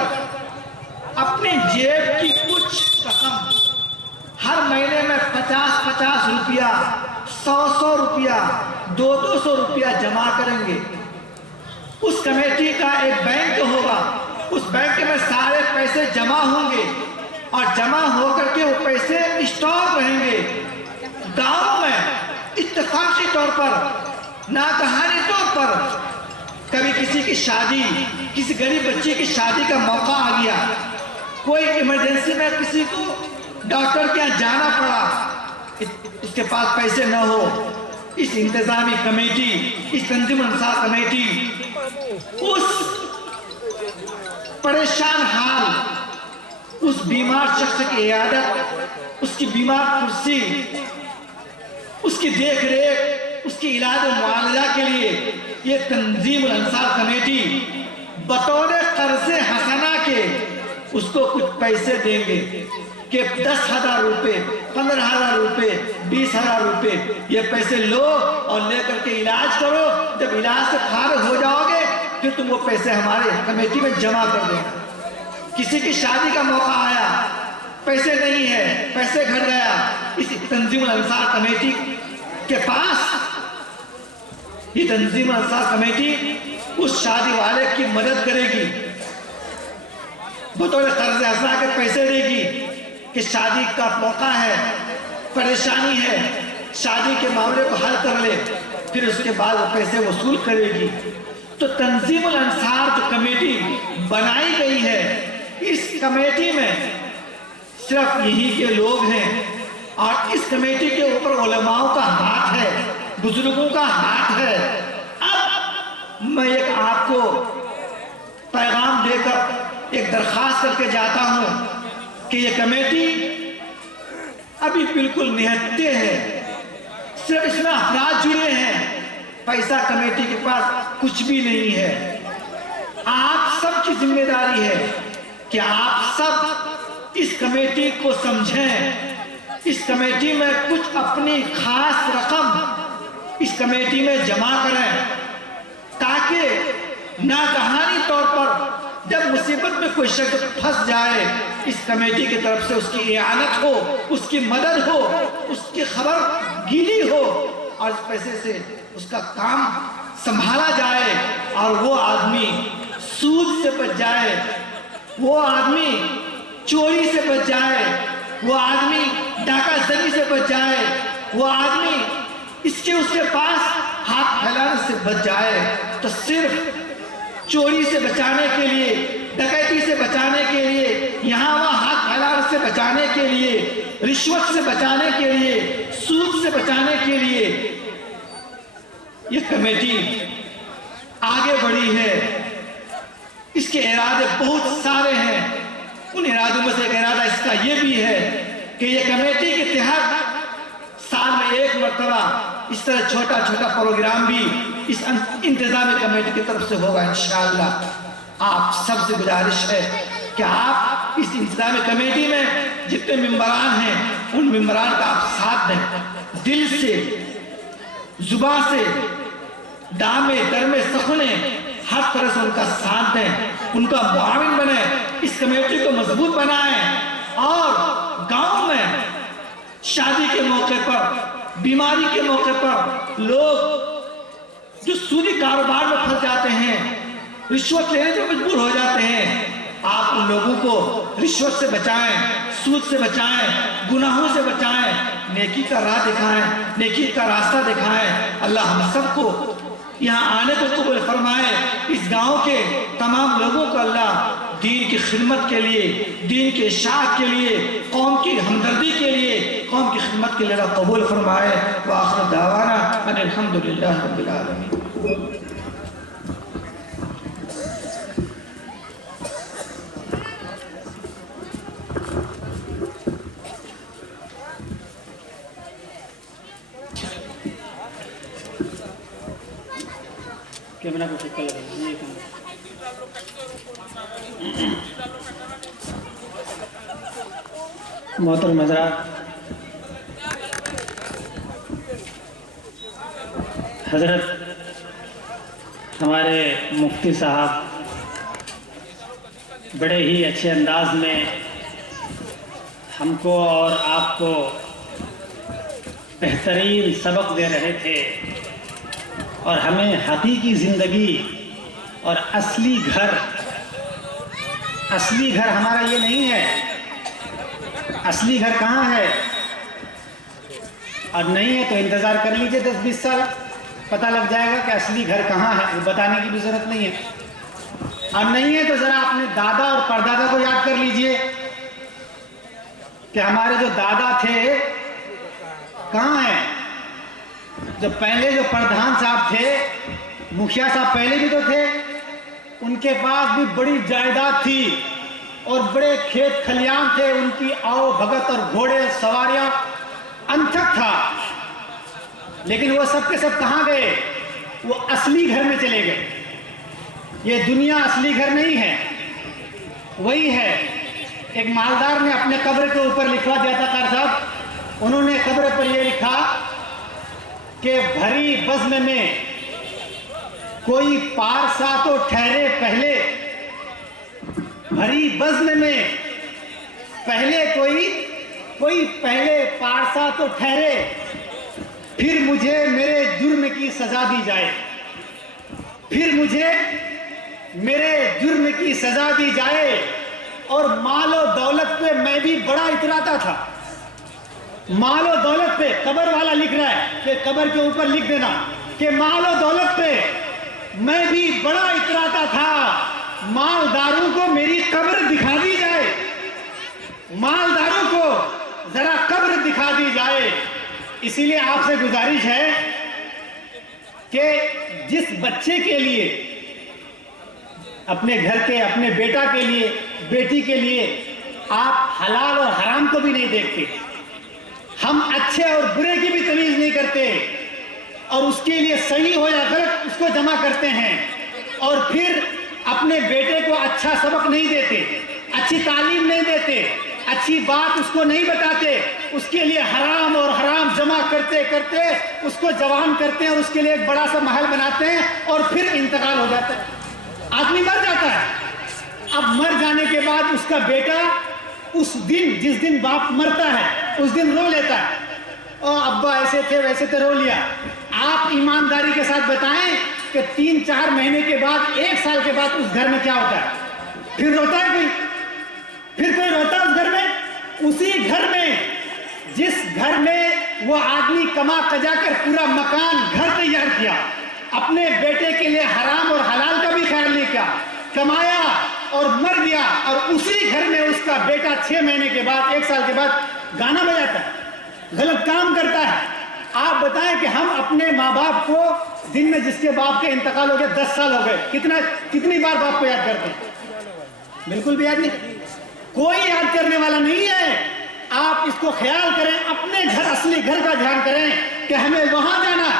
اپنی جیب کی کچھ رقم ہر مہینے میں 50 روپیہ، 100 روپیہ، 200 روپیہ جمع کریں گے۔ اس کمیٹی کا ایک بینک ہوگا، اس بینک میں سارے پیسے جمع ہوں گے، اور جمع ہو کر کے وہ پیسے اسٹاک رہیں گے۔ گاؤں میں اتفاقی طور پر، ناگہانی طور پر، کبھی کسی کی شادی، کسی غریب بچی کی شادی کا موقع آ گیا، کوئی ایمرجنسی میں کسی کو ڈاکٹر کے یہاں جانا پڑا، اس کے پاس پیسے نہ ہو، اس انتظامی کمیٹی، اس تنظیم انصار کمیٹی اس پریشان حال، اس بیمار شخص کی عیادت، اس کی بیمار کرسی، اس کی دیکھ ریکھ، اس کی علاج و معالجہ کے لیے یہ تنظیم الانصار کمیٹی بطور قرض حسنہ کے اس کو کچھ پیسے دیں گے کہ 10,000 روپے، 15,000 روپے، 20,000 روپے یہ پیسے لو اور لے کر کے علاج کرو، جب علاج سے فارغ ہو جاؤ گے پھر تم وہ پیسے ہمارے کمیٹی میں جمع کر دیں۔ کسی کی شادی کا موقع آیا، پیسے نہیں ہے، پیسے گھٹ گیا، اس تنظیم الانصار کمیٹی کے پاس یہ تنظیم الانصار کمیٹی اس شادی والے کی مدد کرے گی، بطور قرض حسنہ کے پیسے دے گی کہ شادی کا موقع ہے، پریشانی ہے، شادی کے معاملے کو حل کر لے، پھر اس کے بعد وہ پیسے وصول کرے گی۔ تو تنظیم الانصار جو کمیٹی بنائی گئی ہے، اس کمیٹی میں صرف یہی کے لوگ ہیں، اور اس کمیٹی کے اوپر علماء کا ہاتھ ہے، بزرگوں کا ہاتھ ہے۔ اب میں ایک آپ کو پیغام دے کر ایک درخواست کر کے جاتا ہوں کہ یہ کمیٹی ابھی بالکل نہتے ہے، صرف اس میں افراد جڑے ہیں، پیسہ کمیٹی کے پاس کچھ بھی نہیں ہے۔ آپ سب کی ذمہ داری ہے کہ آپ سب اس کمیٹی کو سمجھیں، اس کمیٹی میں کچھ اپنی خاص رقم اس کمیٹی میں جمع کریں، تاکہ ناگہانی طور پر جب مصیبت میں کوئی شخص پھنس جائے، اس کمیٹی کی طرف سے اس کی اعانت ہو، اس کی مدد ہو، اس کی خبر گیری ہو، اور اس پیسے سے اس کا کام سنبھالا جائے، اور وہ آدمی سود سے بچ جائے، وہ آدمی چوری سے بچ جائے، وہ آدمی ڈاکہ زنی سے بچ جائے، وہ آدمی اس کے پاس ہاتھ پھیلانے سے بچ جائے۔ تو صرف چوری سے بچانے کے لیے، ڈکیتی سے بچانے کے لیے، یہاں وہاں ہاتھ پھیلانے سے بچانے کے لیے، رشوت سے بچانے کے لیے، سود سے بچانے کے لیے یہ کمیٹی آگے بڑھی ہے۔ اس کے ارادے بہت سارے ہیں، ان ارادوں میں سے ایک ارادہ اس کا یہ بھی ہے کہ یہ کمیٹی کے تحت سال میں ایک مرتبہ اس طرح چھوٹا چھوٹا پروگرام بھی اس انتظامی کمیٹی کی طرف سے ہوگا انشاءاللہ۔ آپ سب سے گزارش ہے کہ آپ اس انتظامی کمیٹی میں جتنے ممبران ہیں ان ممبران کا آپ ساتھ دیں، دل سے، زبان سے، دامے درمے سخنے ہر طرح سے ان کا ساتھ دیں، ان کا معاون بنیں، اس کمیٹی کو مضبوط بنائیں، اور گاؤں میں شادی کے موقع پر، بیماری کے موقع پر لوگ جو سودی کاروبار میں پھنس جاتے ہیں، رشوت لینے سے مجبور ہو جاتے ہیں، آپ ان لوگوں کو رشوت سے بچائیں، سود سے بچائیں، گناہوں سے بچائیں، نیکی کا راہ دکھائیں، نیکی کا راستہ دکھائیں۔ اللہ ہم سب کو یہاں آنے کو قبول فرمائے، اس گاؤں کے تمام لوگوں کو اللہ دین کی خدمت کے لیے، دین کے اشاعت کے لیے، قوم کی ہمدردی کے لیے، قوم کی خدمت کے لیے اللہ قبول فرمائے۔ وآخر دعوانا ان الحمدللہ رب العالمین۔ کیمرہ کو چکر لگا یہ محترم حضرات، حضرت ہمارے مفتی صاحب بڑے ہی اچھے انداز میں ہم کو اور آپ کو بہترین سبق دے رہے تھے، اور ہمیں حقیقی زندگی اور اصلی گھر ہمارا یہ نہیں ہے، اصلی گھر کہاں ہے، اور نہیں ہے تو انتظار کر لیجئے 10-20 سال، پتہ لگ جائے گا کہ اصلی گھر کہاں ہے، وہ بتانے کی بھی ضرورت نہیں ہے۔ اور نہیں ہے تو ذرا اپنے دادا اور پردادا کو یاد کر لیجئے کہ ہمارے جو دادا تھے کہاں ہے؟ جو پہلے جو پردھان صاحب تھے، مکھیا صاحب پہلے بھی تو تھے، ان کے پاس بھی بڑی جائیداد تھی اور بڑے کھیت کھلیان تھے، ان کی آؤ بھگت اور گھوڑے سواریاں انتھک تھا، لیکن وہ سب کے سب کہاں گئے؟ وہ اصلی گھر میں چلے گئے۔ یہ دنیا اصلی گھر نہیں ہے، وہی ہے۔ ایک مالدار نے اپنے قبر کے اوپر لکھوا دیا تھا قاری صاحب، انہوں نے قبر پر یہ لکھا کہ بھری بزم میں کوئی پارسا تو ٹھہرے پہلے، بھری بزم میں پہلے کوئی پہلے پارسا تو ٹھہرے، پھر مجھے میرے جرم کی سزا دی جائے، پھر مجھے میرے جرم کی سزا دی جائے۔ اور مال و دولت پہ میں بھی بڑا اتراتا تھا، مال و دولت پہ، قبر والا لکھ رہا ہے کہ قبر کے اوپر لکھ دینا کہ مال و دولت پہ میں بھی بڑا اتراتا تھا، مالداروں کو میری قبر دکھا دی جائے، مالداروں کو ذرا قبر دکھا دی جائے۔ اسی لیے آپ سے گزارش ہے کہ جس بچے کے لیے، اپنے گھر کے، اپنے بیٹا کے لیے، بیٹی کے لیے آپ حلال اور حرام کو بھی نہیں دیکھتے، ہم اچھے اور برے کی بھی تمیز نہیں کرتے، اور اس کے لیے صحیح ہو یا غلط اس کو جمع کرتے ہیں، اور پھر اپنے بیٹے کو اچھا سبق نہیں دیتے، اچھی تعلیم نہیں دیتے، اچھی بات اس کو نہیں بتاتے، اس کے لیے حرام اور حرام جمع کرتے کرتے اس کو جوان کرتے ہیں اور اس کے لیے ایک بڑا سا محل بناتے ہیں، اور پھر انتقال ہو جاتا ہے، آدمی مر جاتا ہے۔ اب مر جانے کے بعد اس کا بیٹا اس دن، جس دن باپ مرتا ہے اس دن رو لیتا ہے، او ابا ایسے تھے ویسے تھے، رو لیا۔ آپ ایمانداری کے ساتھ بتائیں کہ 3-4 مہینے کے بعد، 1 سال کے بعد اس گھر میں کیا ہوتا ہے؟ پھر روتا ہے کوئی؟ پھر کوئی روتا ہے اس گھر میں؟ اسی گھر میں، جس گھر میں وہ آدمی کما کجا کر پورا مکان گھر تیار کیا، اپنے بیٹے کے لیے حرام اور حلال کا بھی خیال نہیں کیا، کمایا اور مر گیا، اور اسی گھر میں اس کا بیٹا 6 مہینے کے بعد، 1 سال کے بعد گانا بجاتا ہے، غلط کام کرتا ہے۔ آپ بتائیں کہ ہم اپنے ماں باپ کو، دن میں جس کے باپ کے انتقال ہو گئے 10 سال ہو گئے، کتنی بار باپ کو یاد کرتے ہیں؟ بالکل بھی یاد نہیں، کوئی یاد کرنے والا نہیں ہے۔ آپ اس کو خیال کریں، اپنے گھر، اصلی گھر کا دھیان کریں کہ ہمیں وہاں جانا۔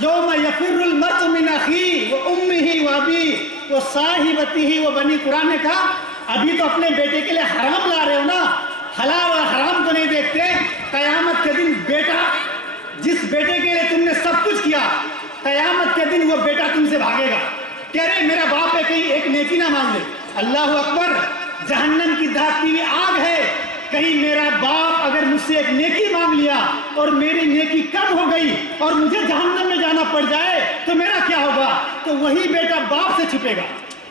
یوم یفر المرء من اخیہ وامہ وابیہ وصاحبتہ وبنیہ، قرآن نے کہا ابھی تو اپنے بیٹے کے لیے حرام لا رہے ہو نا، حلال اور حرام کو نہیں دیکھتے، قیامت کے دن بیٹا، جس بیٹے کے لیے تم نے سب کچھ کیا، قیامت کے دن وہ بیٹا تم سے بھاگے گا، کہہ رہے میرا باپ ہے، کہیں ایک نیکی نہ مانگ لے۔ اللہ اکبر، جہنم کی دہتی ہوئی آگ ہے، کہیں میرا باپ اگر مجھ سے ایک نیکی مانگ لیا اور میری نیکی کم ہو گئی اور مجھے جہنم میں جانا پڑ جائے تو میرا کیا ہوگا؟ تو وہی بیٹا باپ سے چھپے گا،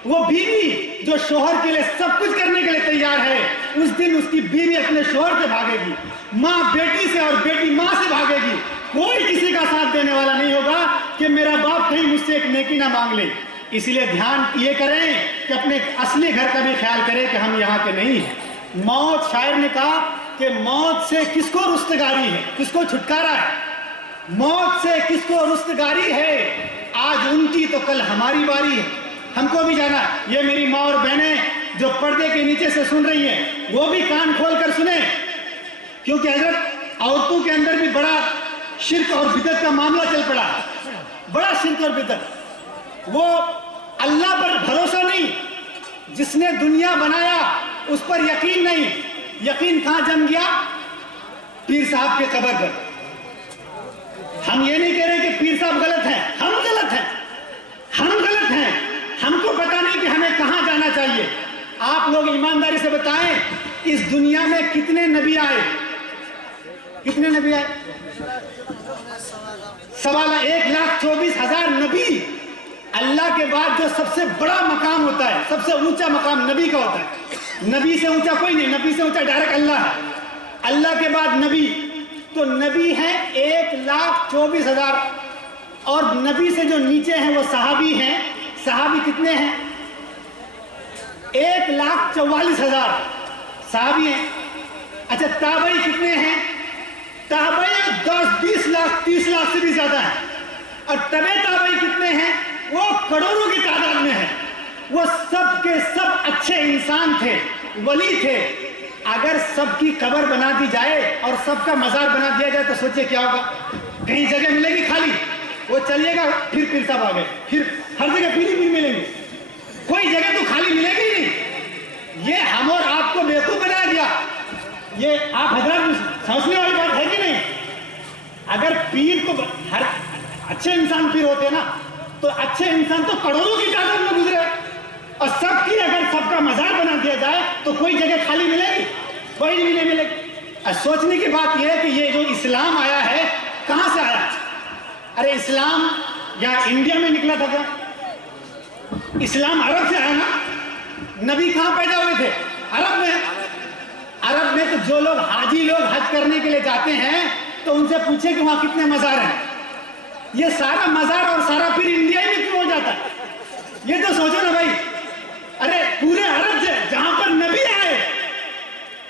وہ بیوی جو شوہر کے لیے سب کچھ کرنے کے لیے تیار ہے، اس دن اس کی بیوی اپنے شوہر سے بھاگے گی، ماں بیٹی سے اور بیٹی ماں سے بھاگے گی، کوئی کسی کا ساتھ دینے والا نہیں ہوگا کہ میرا باپ کہیں مجھ سے ایک نیکی نہ مانگ لے۔ اسی لیے دھیان یہ کریں کہ اپنے اصلی گھر کا بھی خیال کریں کہ ہم یہاں کے نہیں ہیں۔ موت، شاعر نے کہا کہ موت سے کس کو رستگاری ہے، کس کو چھٹکارا ہے، موت سے کس کو رستگاری ہے، آج ان کی تو کل ہماری باری ہے، ہم کو بھی جانا۔ یہ میری ماں اور بہنیں جو پردے کے نیچے سے سن رہی ہیں وہ بھی کان کھول کر سنیں، کیونکہ حضرت عورتوں کے اندر بھی بڑا شرک اور بدعت کا معاملہ چل پڑا، بڑا شرک اور بدعت۔ وہ اللہ پر بھروسہ نہیں، جس نے دنیا بنایا اس پر یقین نہیں، یقین کہاں جم گیا؟ پیر صاحب کے قبر پر۔ ہم یہ نہیں کہہ رہے کہ پیر صاحب غلط ہیں، ہم غلط ہیں، ہم غلط ہیں، ہم کو پتہ نہیں کہ ہمیں کہاں جانا چاہیے۔ آپ لوگ ایمانداری سے بتائیں اس دنیا میں کتنے نبی آئے؟ کتنے نبی آئے؟ 1,24,000 نبی۔ اللہ کے بعد جو سب سے بڑا مقام ہوتا ہے، سب سے اونچا مقام نبی کا ہوتا ہے، نبی سے اونچا کوئی نہیں، نبی سے اونچا ڈائریکٹ اللہ ہے، اللہ کے بعد نبی، تو نبی ہیں 1,24,000، اور نبی سے جو نیچے ہیں وہ صحابی ہیں۔ صحابی کتنے ہیں؟ 1,44,000 صحابی ہیں۔ اچھا تابعی کتنے ہیں؟ تابعی 10, 20 لاکھ 30 لاکھ سے بھی زیادہ ہیں، اور تبع تابعی کتنے ہیں؟ وہ کروڑوں کی تعداد میں ہیں۔ وہ سب کے سب اچھے انسان تھے، ولی تھے۔ اگر سب کی قبر بنا دی جائے اور سب کا مزار بنا دیا جائے تو سوچئے کیا ہوگا؟ کہیں جگہ ملے گی خالی؟ وہ چلیے گا، پھر پیر صاحب آ گئے، پھر ہر جگہ پیر ہی پیر ملیں گے، کوئی جگہ تو خالی ملے گی نہیں۔ یہ ہم اور آپ کو بیوقوف بنایا گیا۔ یہ آپ حضرات سمجھنے والی بات ہے کہ نہیں؟ اگر پیر کو ہر اچھے انسان پیر ہوتے نا تو اچھے انسان تو کروڑوں کی تعداد میں گزرے، اور سب کی اگر سب کا مزار بنا دیا جائے تو کوئی جگہ خالی ملے گی؟ کوئی نہیں ملے گی۔ سوچنے کی بات یہ ہے کہ یہ جو اسلام آیا ہے کہاں سے آیا؟ ارے اسلام یا انڈیا میں نکلا تھا کیا؟ اسلام عرب سے آیا نا۔ نبی کہاں پیدا ہوئے تھے؟ عرب میں۔ عرب میں تو جو لوگ حاجی لوگ حج کرنے کے لیے جاتے ہیں تو ان سے پوچھے کہ وہاں کتنے مزار ہیں۔ یہ سارا مزار اور سارا پیر انڈیا میں کیوں ہو جاتا ہے؟ یہ تو سوچو نا بھائی، ارے پورے عرب سے جہاں پر نبی آئے،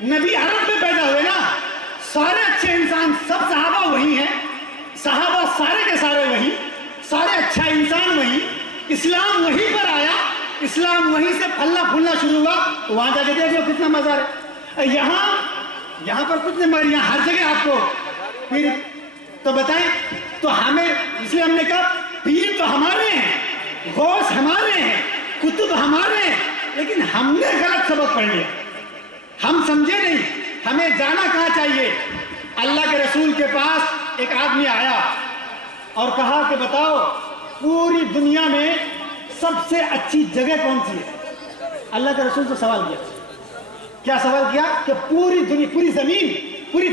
نبی عرب میں پیدا ہوئے نا، سارے اچھے انسان سب صحابہ وہی ہیں، صحابہ سارے کے سارے وہی، سارے اچھا انسان وہی، اسلام وہیں پر آیا، اسلام وہیں سے پھلنا پھولنا شروع ہوا، تو وہاں جا کے دیکھو کتنا مزار ہے۔ یہاں پر کتنے مزار، یہاں ہر جگہ آپ کو پیر تو بتائیں۔ تو ہمیں اس لیے ہم نے کہا پیر تو ہمارے ہیں، غوث ہمارے ہیں، کتب ہمارے ہیں، لیکن ہم نے غلط سبق پڑھ لیا، ہم سمجھے نہیں۔ ہمیں جانا کہاں چاہیے؟ اللہ کے رسول کے پاس ایک آدمی آیا اور کہا کہ بتاؤ پوری دنیا میں سب سے اچھی جگہ کون سی ہے؟ اللہ کے رسول سے سوال کیا۔ کیا سوال کیا؟ کہ پوری دنیا، پوری زمین، پوری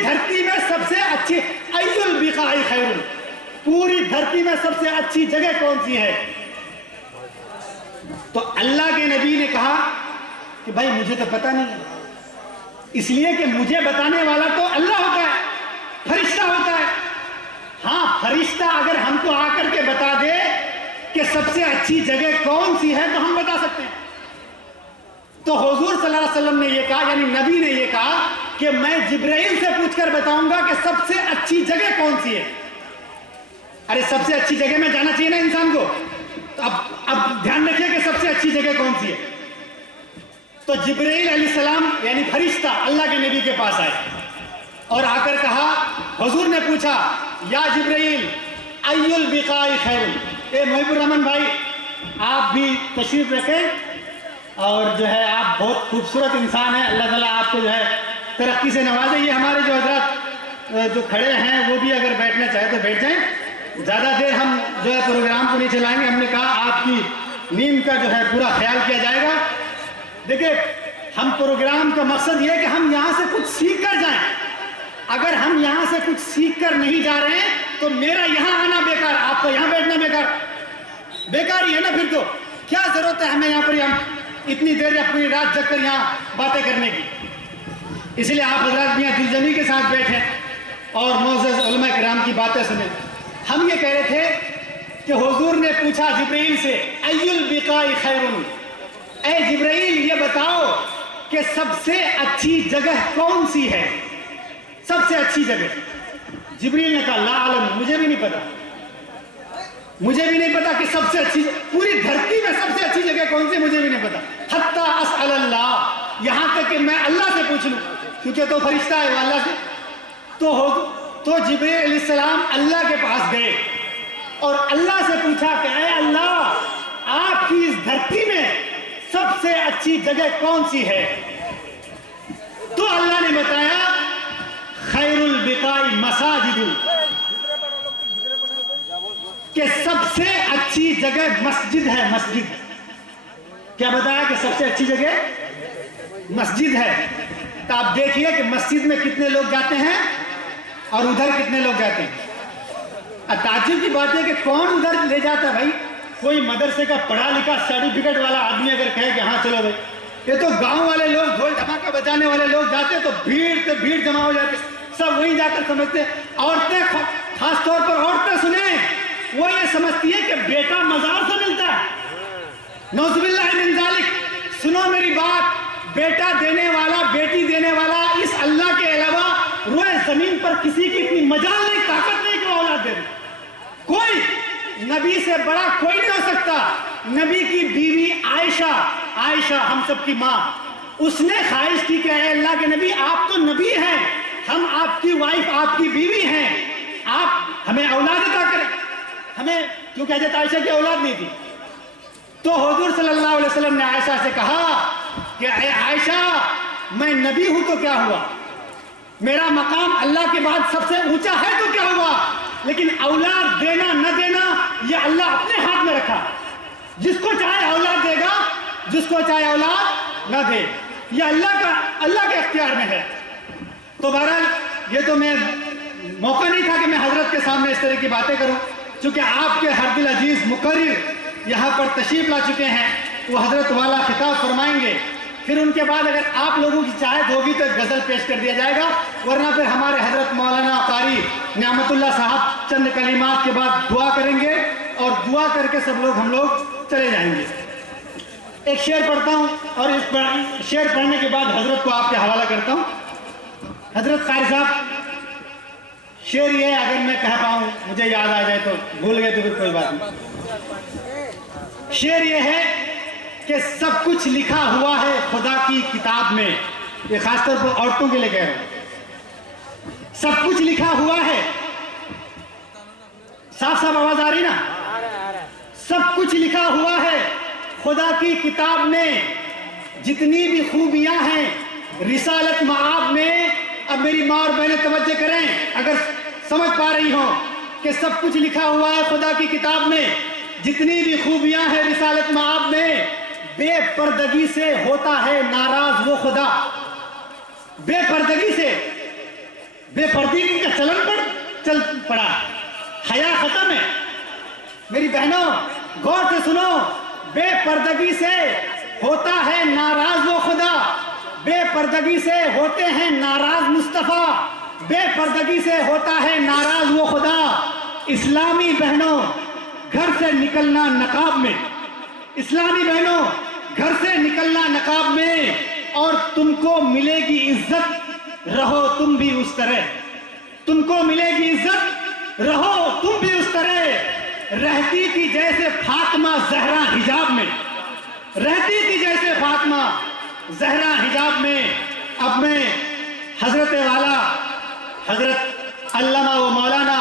دھرتی میں سب سے اچھی ای البقاع خیر، پوری دھرتی میں سب سے اچھی جگہ کون سی ہے؟ تو اللہ کے نبی نے کہا کہ بھائی مجھے تو پتہ نہیں ہے، اس لیے کہ مجھے بتانے والا تو اللہ ہوتا ہے، فرشتہ ہوتا ہے۔ ہاں فرشتہ اگر ہم کو آ کر کے بتا دے کہ سب سے اچھی جگہ کون سی ہے تو ہم بتا سکتے ہیں۔ تو حضور صلی اللہ علیہ وسلم نے یہ کہا، یعنی نبی نے یہ کہا کہ میں جبرائیل سے پوچھ کر بتاؤں گا کہ سب سے اچھی جگہ کون سی ہے۔ ارے سب سے اچھی جگہ میں جانا چاہیے نا انسان کو، تو اب دھیان رکھیے کہ سب سے اچھی جگہ کون سی ہے۔ تو جبرائیل علیہ السلام یعنی فرشتہ اللہ کے نبی کے پاس آئے اور آ کر کہا، حضور نے پوچھا یا جبرائیل ای البقاع خیر۔ اے محب الرحمن بھائی آپ بھی تشریف رکھیں، اور جو ہے آپ بہت خوبصورت انسان ہیں، اللہ تعالیٰ آپ کو جو ہے ترقی سے نوازے۔ یہ ہمارے جو حضرات جو کھڑے ہیں وہ بھی اگر بیٹھنا چاہے تو بیٹھ جائیں، زیادہ دیر ہم جو ہے پروگرام کو نہیں چلائیں گے۔ ہم نے کہا آپ کی نیند کا جو ہے پورا خیال کیا جائے گا۔ دیکھیں ہم پروگرام کا مقصد یہ ہے کہ ہم یہاں سے کچھ سیکھ کر جائیں۔ اگر ہم یہاں سے کچھ سیکھ کر نہیں جا رہے ہیں تو میرا یہاں آنا بیکار، آپ کو یہاں بیٹھنا بیکار ہی ہے نا۔ پھر تو کیا ضرورت ہے ہمیں یہاں پر ہم اتنی دیر یا پوری رات جگ کر یہاں باتیں کرنے کی؟ اس لیے آپ حضرات یہاں دل جمی کے ساتھ بیٹھیں اور معزز علماء کرام کی باتیں سنیں۔ ہم یہ کہہ رہے تھے کہ حضور نے پوچھا جبرائیل سے ای البقاع خیر، اے جبرائیل یہ بتاؤ کہ سب سے اچھی جگہ کون سی ہے؟ سب سے اچھی جگہ۔ جبرائیل نے کہا لا اعلم، مجھے بھی نہیں پتا، مجھے بھی نہیں پتا کہ سب سے اچھی پوری دھرتی میں سب سے اچھی جگہ کون سی، مجھے بھی نہیں پتا۔ حتی اسأل اللہ، یہاں تک کہ میں اللہ سے پوچھ لوں، کیونکہ تو فرشتہ ہے وہ اللہ سے۔ تو جبرائیل علیہ السلام اللہ کے پاس گئے اور اللہ سے پوچھا کہ اے اللہ آپ کی اس دھرتی میں سب سے اچھی جگہ کون سی ہے؟ تو اللہ نے بتایا خیر البقاع مساجد، کہ سب سے اچھی جگہ مسجد ہے۔ مسجد کیا بتایا کہ سب سے اچھی جگہ مسجد ہے۔ تو آپ دیکھیے کہ مسجد میں کتنے لوگ جاتے ہیں اور ادھر کتنے لوگ جاتے ہیں۔ تعجب کی بات ہے کہ کون ادھر لے جاتا ہے بھائی؟ کوئی مدرسے کا پڑھا لکھا سرٹیفکیٹ والا آدمی اگر کہے کہ ہاں چلو بھائی، یہ تو گاؤں والے لوگ ڈھول دھماکہ بجانے والے لوگ جاتے تو بھیڑ جمع ہو جاتے، سب وہیں جا کر سمجھتے۔ عورتیں خاص طور پر عورتیں سنیں، وہ یہ سمجھتی ہے کہ بیٹا مزار سے ملتا ہے، نعوذ باللہ من ذالک۔ سنو میری بات، بیٹا دینے والا بیٹی دینے والا اس اللہ کے علاوہ روئے زمین پر کسی کی اتنی مجال نہیں, طاقت نہیں کہ وہ اولاد دے دے. کوئی نبی سے بڑا کوئی نہیں ہو سکتا. نبی کی بیوی عائشہ ہم سب کی ماں, اس نے خواہش کی کہ اے اللہ کے نبی آپ تو نبی ہیں, ہم آپ کی وائف آپ کی بیوی ہیں, آپ ہمیں اولاد عطا کریں. ہمیں کیونکہ حضرت عائشہ کی اولاد نہیں تھی, تو حضور صلی اللہ علیہ وسلم نے عائشہ سے کہا کہ اے عائشہ میں نبی ہوں تو کیا ہوا, میرا مقام اللہ کے بعد سب سے اونچا ہے تو کیا ہوا, لیکن اولاد دینا نہ دینا یہ اللہ اپنے ہاتھ میں رکھا. جس کو چاہے اولاد دے گا, جس کو چاہے اولاد نہ دے, یہ اللہ کے اختیار میں ہے. تو بہرحال یہ تو میں موقع نہیں تھا کہ میں حضرت کے سامنے اس طرح کی باتیں کروں, چونکہ آپ کے ہر دل عزیز مقرر یہاں پر تشریف لا چکے ہیں, وہ حضرت والا خطاب فرمائیں گے. پھر ان کے بعد اگر آپ لوگوں کی چاہت ہوگی تو ایک غزل پیش کر دیا جائے گا, ورنہ پھر ہمارے حضرت مولانا قاری نعمت اللہ صاحب چند کلمات کے بعد دعا کریں گے, اور دعا کر کے ہم لوگ چلے جائیں گے. ایک شعر پڑھتا ہوں اور اس شعر پڑھنے کے بعد حضرت کو آپ کے حوالہ کرتا ہوں. حضرت قاری صاحب شعر یہ ہے, اگر میں کہہ پاؤں مجھے یاد آ جائے تو, بھول گئے تو پھر کوئی بات نہیں. شعر یہ ہے کہ سب کچھ لکھا ہوا ہے خدا کی کتاب میں. یہ خاص طور پر عورتوں کے لیے کہہ رہا ہوں. سب کچھ لکھا ہوا ہے, صاف صاف آواز آ رہی نا, سب کچھ لکھا ہوا ہے خدا کی کتاب میں, جتنی بھی خوبیاں ہیں رسالت مآب میں. اب میری ماں اور بہنیں توجہ کریں, اگر سمجھ پا رہی ہوں کہ سب کچھ لکھا ہوا ہے خدا کی کتاب میں, جتنی بھی خوبیاں ہیں رسالت مآب میں. بے پردگی سے ہوتا ہے ناراض وہ خدا. بے پردگی سے, بے پردگی کا چل پڑا, حیا ختم ہے. میری بہنوں غور سے سنو, بے پردگی سے ہوتا ہے ناراض وہ خدا, بے پردگی سے ہوتے ہیں ناراض مصطفیٰ, بے پردگی سے ہوتا ہے ناراض وہ خدا. اسلامی بہنوں گھر سے نکلنا نقاب میں, اسلامی بہنوں گھر سے نکلنا نقاب میں, اور تم کو ملے گی عزت رہو تم بھی اس طرح. تم کو ملے گی عزت رہو تم بھی اس طرح. رہتی تھی جیسے فاطمہ زہرا حجاب میں, رہتی تھی جیسے فاطمہ زہرا حجاب میں. اب میں حضرت والا حضرت علامہ و مولانا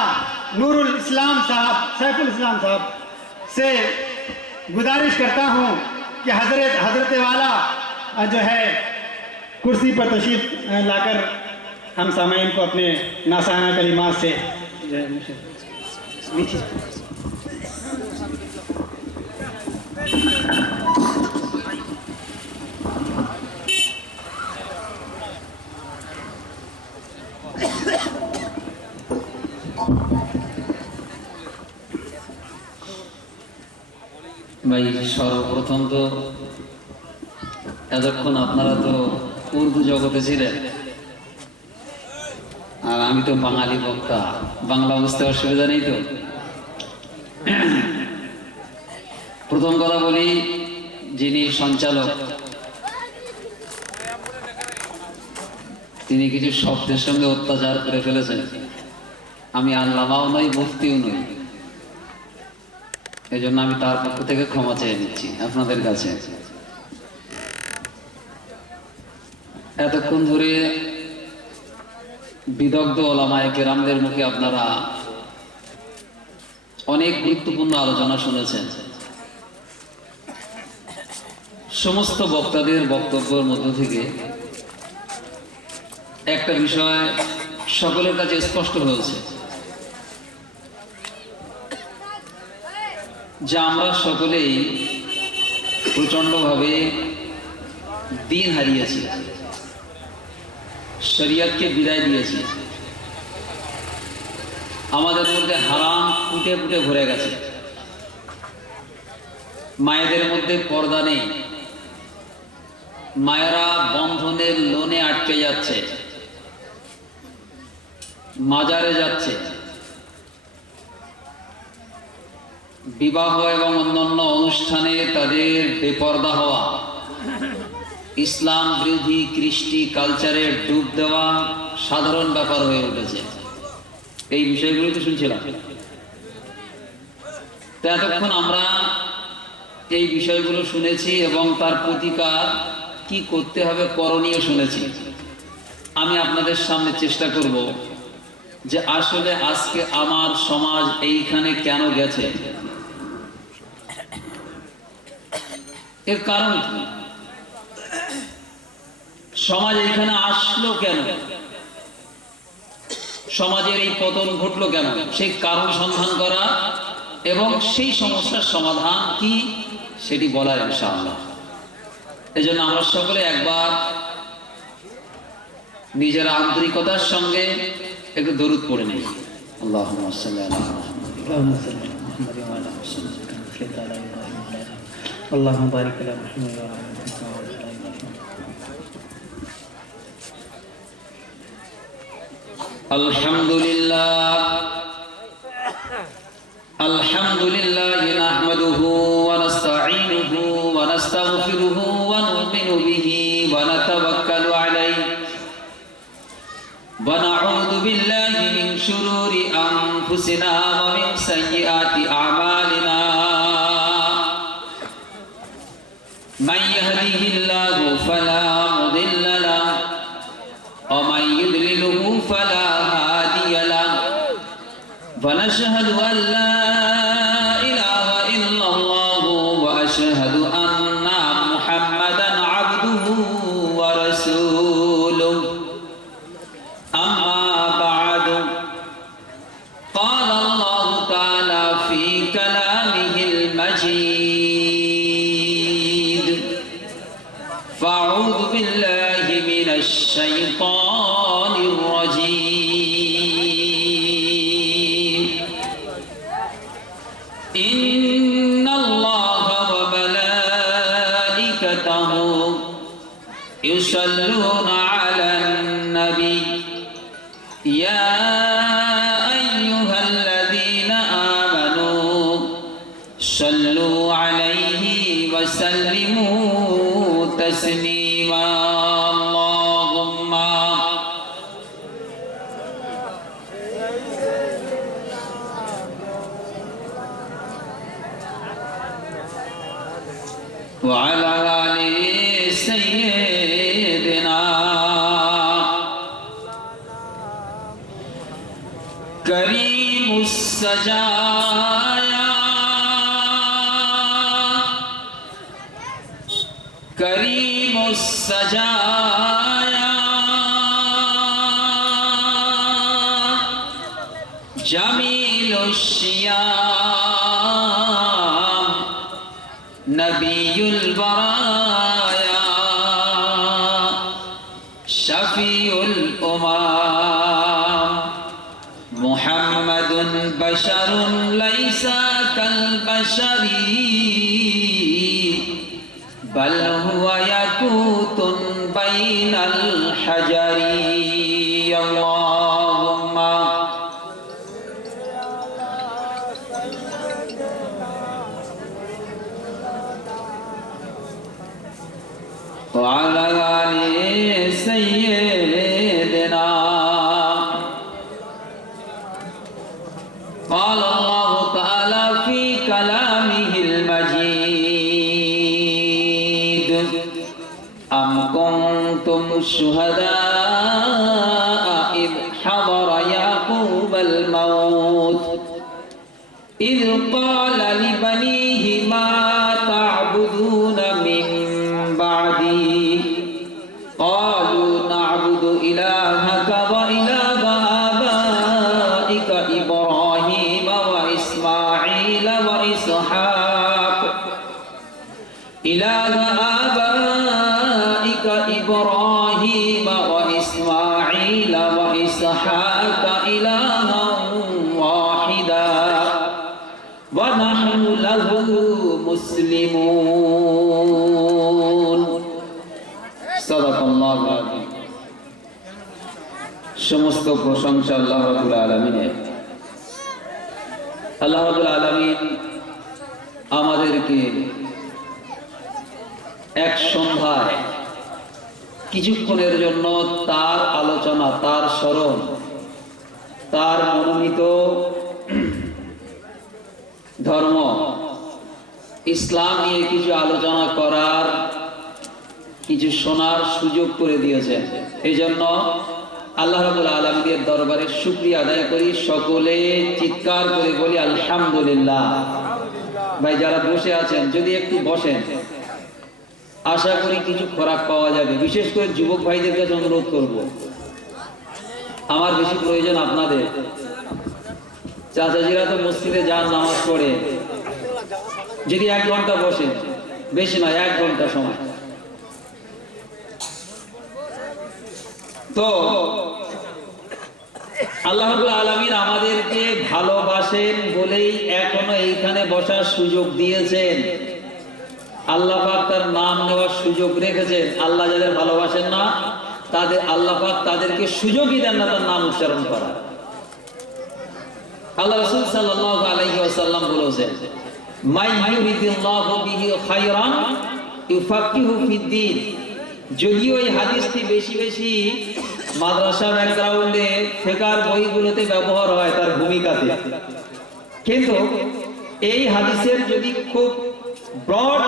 نور الاسلام صاحب, سیف الاسلام صاحب سے گزارش کرتا ہوں کہ حضرت والا جو ہے کرسی پر تشریف لا کر ہم سامعین کو اپنے ناصحانہ کلمات سے ভাই সর্বপ্রথম তো এতক্ষণ আপনারা তো উর্দু জগতে ছিলেন, আর আমি তো বাঙালি বক্তা, বাংলা বুঝতে অসুবিধা নেই তো। প্রথম কথা বলি, যিনি সঞ্চালক তিনি কিছু শব্দের সঙ্গে অত্যাচার করে ফেলেছেন। আমি আল্লামাও নই, মুফতিও নই, এই জন্য আমি তার পক্ষ থেকে ক্ষমা চেয়ে নিচ্ছি আপনাদের কাছে। এতক্ষণ ধরে বিদগ্ধ ওলামায়ে কেরামদের মুখে আপনারা অনেক গুরুত্বপূর্ণ আলোচনা শুনেছেন। সমস্ত বক্তাদের বক্তব্যের মধ্য থেকে একটা বিষয় সকলের কাছে স্পষ্ট হয়েছে যে আমরা সকলেই প্রচন্ডভাবে দিন হারিয়েছি, শরিয়তকে বিদায় দিয়েছি। আমাদের মধ্যে হারাম ফুটে ফুটে ভরে গেছে। মায়েদের মধ্যে পর্দা নেই, মায়েরা বন্ধনের লোনে আটকে যাচ্ছে, মাজারে যাচ্ছে, বিবাহ এবং অন্যান্য অনুষ্ঠানে তাদের বেপরদা হওয়া, ইসলাম বিরোধী কৃষ্টি কালচারে ডুব দেওয়া, সাধারণ ব্যাপার হয়ে উঠেছে। এই বিষয়গুলো তো শুনছিলাম। তো এতক্ষণ আমরা এই বিষয়গুলো শুনেছি এবং তার প্রতিকার কি করতে হবে করণীয় শুনেছি। আমি আপনাদের সামনে চেষ্টা করব যে আসলে আজকে আমার সমাজ এইখানে কেন গেছে, এর কারণ কি, সমাজ এইখানে আসলো কেন, সমাজের এই পতন ঘটলো কেন, সেই কারণ সন্ধান করা এবং সেই সমস্যার সমাধান কি সেটি বলার ইনশাআল্লাহ। এজন্য আমরা সকলে একবার নিজের আন্তরিকতার সঙ্গে একটু দরুদ পড়ে নেই। আল্লাহুম্মা সাল্লি আলা মুহাম্মাদ ওয়া আলা মুহাম্মাদ। اللهم بارك على محمد وعلى آل محمد. الحمد لله نحمده ونستعينه ونستغفره ونؤمن به ونتوكل عليه ونعوذ بالله من شرور أنفسنا ومن سيئات أعمالنا. من يهده الله فلا مضل له ومن يضلله فلا هادي له. ونشهد أن لا إله إلا الله وأشهد أن محمدا عبده ورسوله. أما بعد قال الله تعالى في كلامه المجيد فأعوذ بالله من الشيطان الرجيم. إن الله وملائكته يصلون على النبي يا أيها الذين آمنوا صلوا عليه وسلموا تسليما. اللهم وعلى آل سيدنا كريم السجايا كريم السجايا جميل الشيام نبي البرايا شفيع الأمم محمد بشر ليس كالبشر بل هو يقوت بين الحجر. اللهم وعلى آل سيدنا. قال الله تعالى في كلامه المجيد أم كنتم شهداء إذ حضر يعقوب الموت إذ قال لبنيه ما تعبدون من بعدي قالوا نعبد إلهك وإله آبائك إبراهيم وإسماعيل وإسحاق إله آبائك إبراهيم وإسماعيل وإسحاق إلها واحدا ونحن له مسلمون. صدق الله العظيم. সমস্ত প্রশংসা আল্লাহ রাব্বুল আলামিনের। আল্লাহ রাব্বুল আলামিন আমাদেরকে এক সন্ধ্যায় কিছুক্ষণের জন্য তার আলোচনা, তার স্মরণ, তার মনোনীত ধর্ম ইসলাম নিয়ে কিছু আলোচনা করার, কিছু শোনার সুযোগ করে দিয়েছেন। এই জন্য আল্লাহ রাব্বুল আলামিনের দরবারে শুকরিয়া আদায় করি, সকলে চিৎকার করে বলি আলহামদুলিল্লাহ। ভাই যারা বসে আছেন যদি একটু বসেন, আশা করি কিছু খোরাক পাওয়া যাবে। বিশেষ করে যুবক ভাইদের কাছে অনুরোধ করব, আমার বেশি প্রয়োজন আপনাদের। চাচাজিরা তো মসজিদে যান, নামাজ পড়ে, যদি 1 ঘন্টা বসেন, বেশি নয় 1 ঘন্টা সময়। তো আল্লাহ রাব্বুল আলামিন আমাদেরকে ভালোবাসেন বলেই এখনো এইখানে বসার সুযোগ দিয়েছেন। আল্লাহ পাক তার নাম নেওয়ার সুযোগ রেখেছেন। আল্লাহ যাদের ভালোবাসেন না, তাদের আল্লাহ পাক তাদেরকে সুযোগই দেন না তার নাম উচ্চারণ করা। আল্লাহ রাসূল সাল্লাল্লাহু আলাইহি ওয়াসাল্লাম বলেছেন, মাই ইউরিদিল্লাহু বিহি খায়রান ইউফাক্কিহু ফিদ্দীন। যদিও এই হাদিসটি বেশি বেশি মাদ্রাসা ব্যাকগ্রাউন্ডে ফিকহের বইগুলোতে ব্যবহার হয় তার ভূমিকাতে, কিন্তু এই হাদিসের যদি খুব ব্রড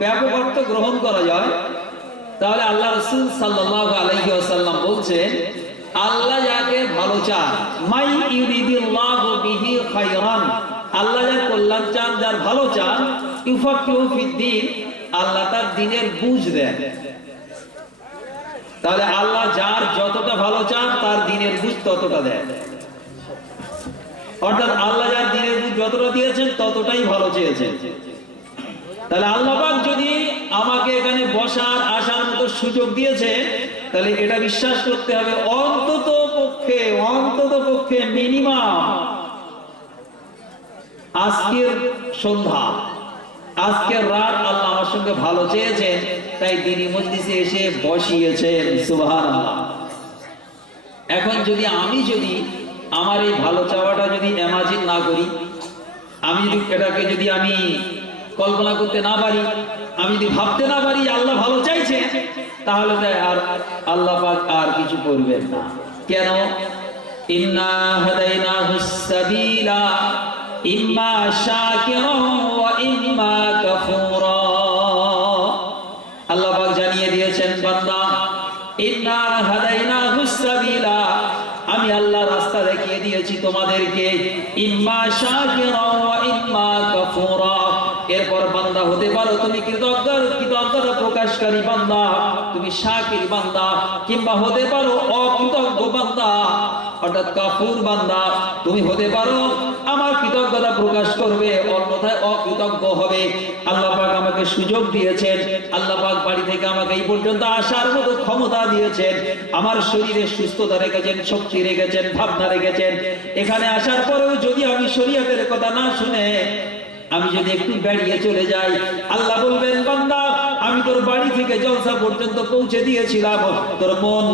ব্যাপক অর্থ গ্রহণ করা যায়, তাহলে আল্লাহ রাসূল সাল্লাল্লাহু আলাইহি ওয়াসাল্লাম বলছেন, আল্লাহ যাকে ভালো চান, মাই ইউরিদিল্লাহু বিহি খায়রান, আল্লাহ যার কল্যাণ চান, যার ভালো চান, ইউফাক্কিহু ফিদ্দীন, আল্লাহ তার দ্বীনের বুঝ দেন। তাহলে আল্লাহ যার যতটা ভালো চান তার দ্বীনের বুঝ ততটা দেন। অর্থাৎ আল্লাহ যার দ্বীনের বুঝ যতটা দিয়েছেন ততটাই ভালো চেয়েছেন। তাহলে আল্লাহ পাক যদি আমাকে এখানে বসার আসার মতো সুযোগ দিয়েছে, তাহলে এটা বিশ্বাস করতে হবে অন্তত পক্ষে মিনিমাম আজকের সন্ধ্যা, আজকের রাত আল্লাহ আমার সঙ্গে ভালো চেয়েছেন, তাই দ্বীনি মজলিসে এসে বসিয়েছেন। সুবহানাল্লাহ। এখন যদি আমার এই ভালো চাওয়াটা যদি ইমাজিন না করি, আমি যদি এটাকে যদি আমি কল্পনা করতে না পারি, আমি যদি ভাবতে না পারি আল্লাহ ভালো চাইছে, তাহলে আর আল্লাহ পাক আর কিছু করবেন না। কেন? ইন্না হাদাইনাহুস সাবিলা ইম্মা শাকিরান ওয়া ইম্মা কাফুরা। আল্লাহ পাক জানিয়ে দিয়েছেন, বান্দা, ইন্না হাদাইনাহুস সাবিলা, আমি আল্লাহ রাস্তা দেখিয়ে দিয়েছি তোমাদেরকে, ইম্মা শাকিরান ওয়া ইম্মা কাফুরা। এরপর বান্দা হতে পারো তুমি কৃতজ্ঞতা প্রকাশকারী বান্দা, তুমি শাকির বান্দা, কিংবা হতে পারো অকৃতজ্ঞ বান্দা অর্থাৎ কাফুর বান্দা। তুমি হতে পারো আমার কৃতজ্ঞতা প্রকাশ করবে, অন্যথায় অকৃতজ্ঞ হবে। আল্লাহ পাক আমাকে সুযোগ দিয়েছেন, আল্লাহ পাক বাড়ি থেকে আমাকে এই পর্যন্ত আসার মতো ক্ষমতা দিয়েছেন, আমার শরীরে সুস্থতা রেখেছেন, শক্তি রেখেছেন, ভাবনা রেখেছেন। এখানে আসার পরেও যদি আমি শরীয়তের কথা না শুনে আমি যদি একটু বেরিয়ে চলে যাই, আল্লাহ বলবেন, বান্দা, আমি তোর বাড়ি থেকে জলসা পর্যন্ত পৌঁছে দিয়েছিলাম, তোর মন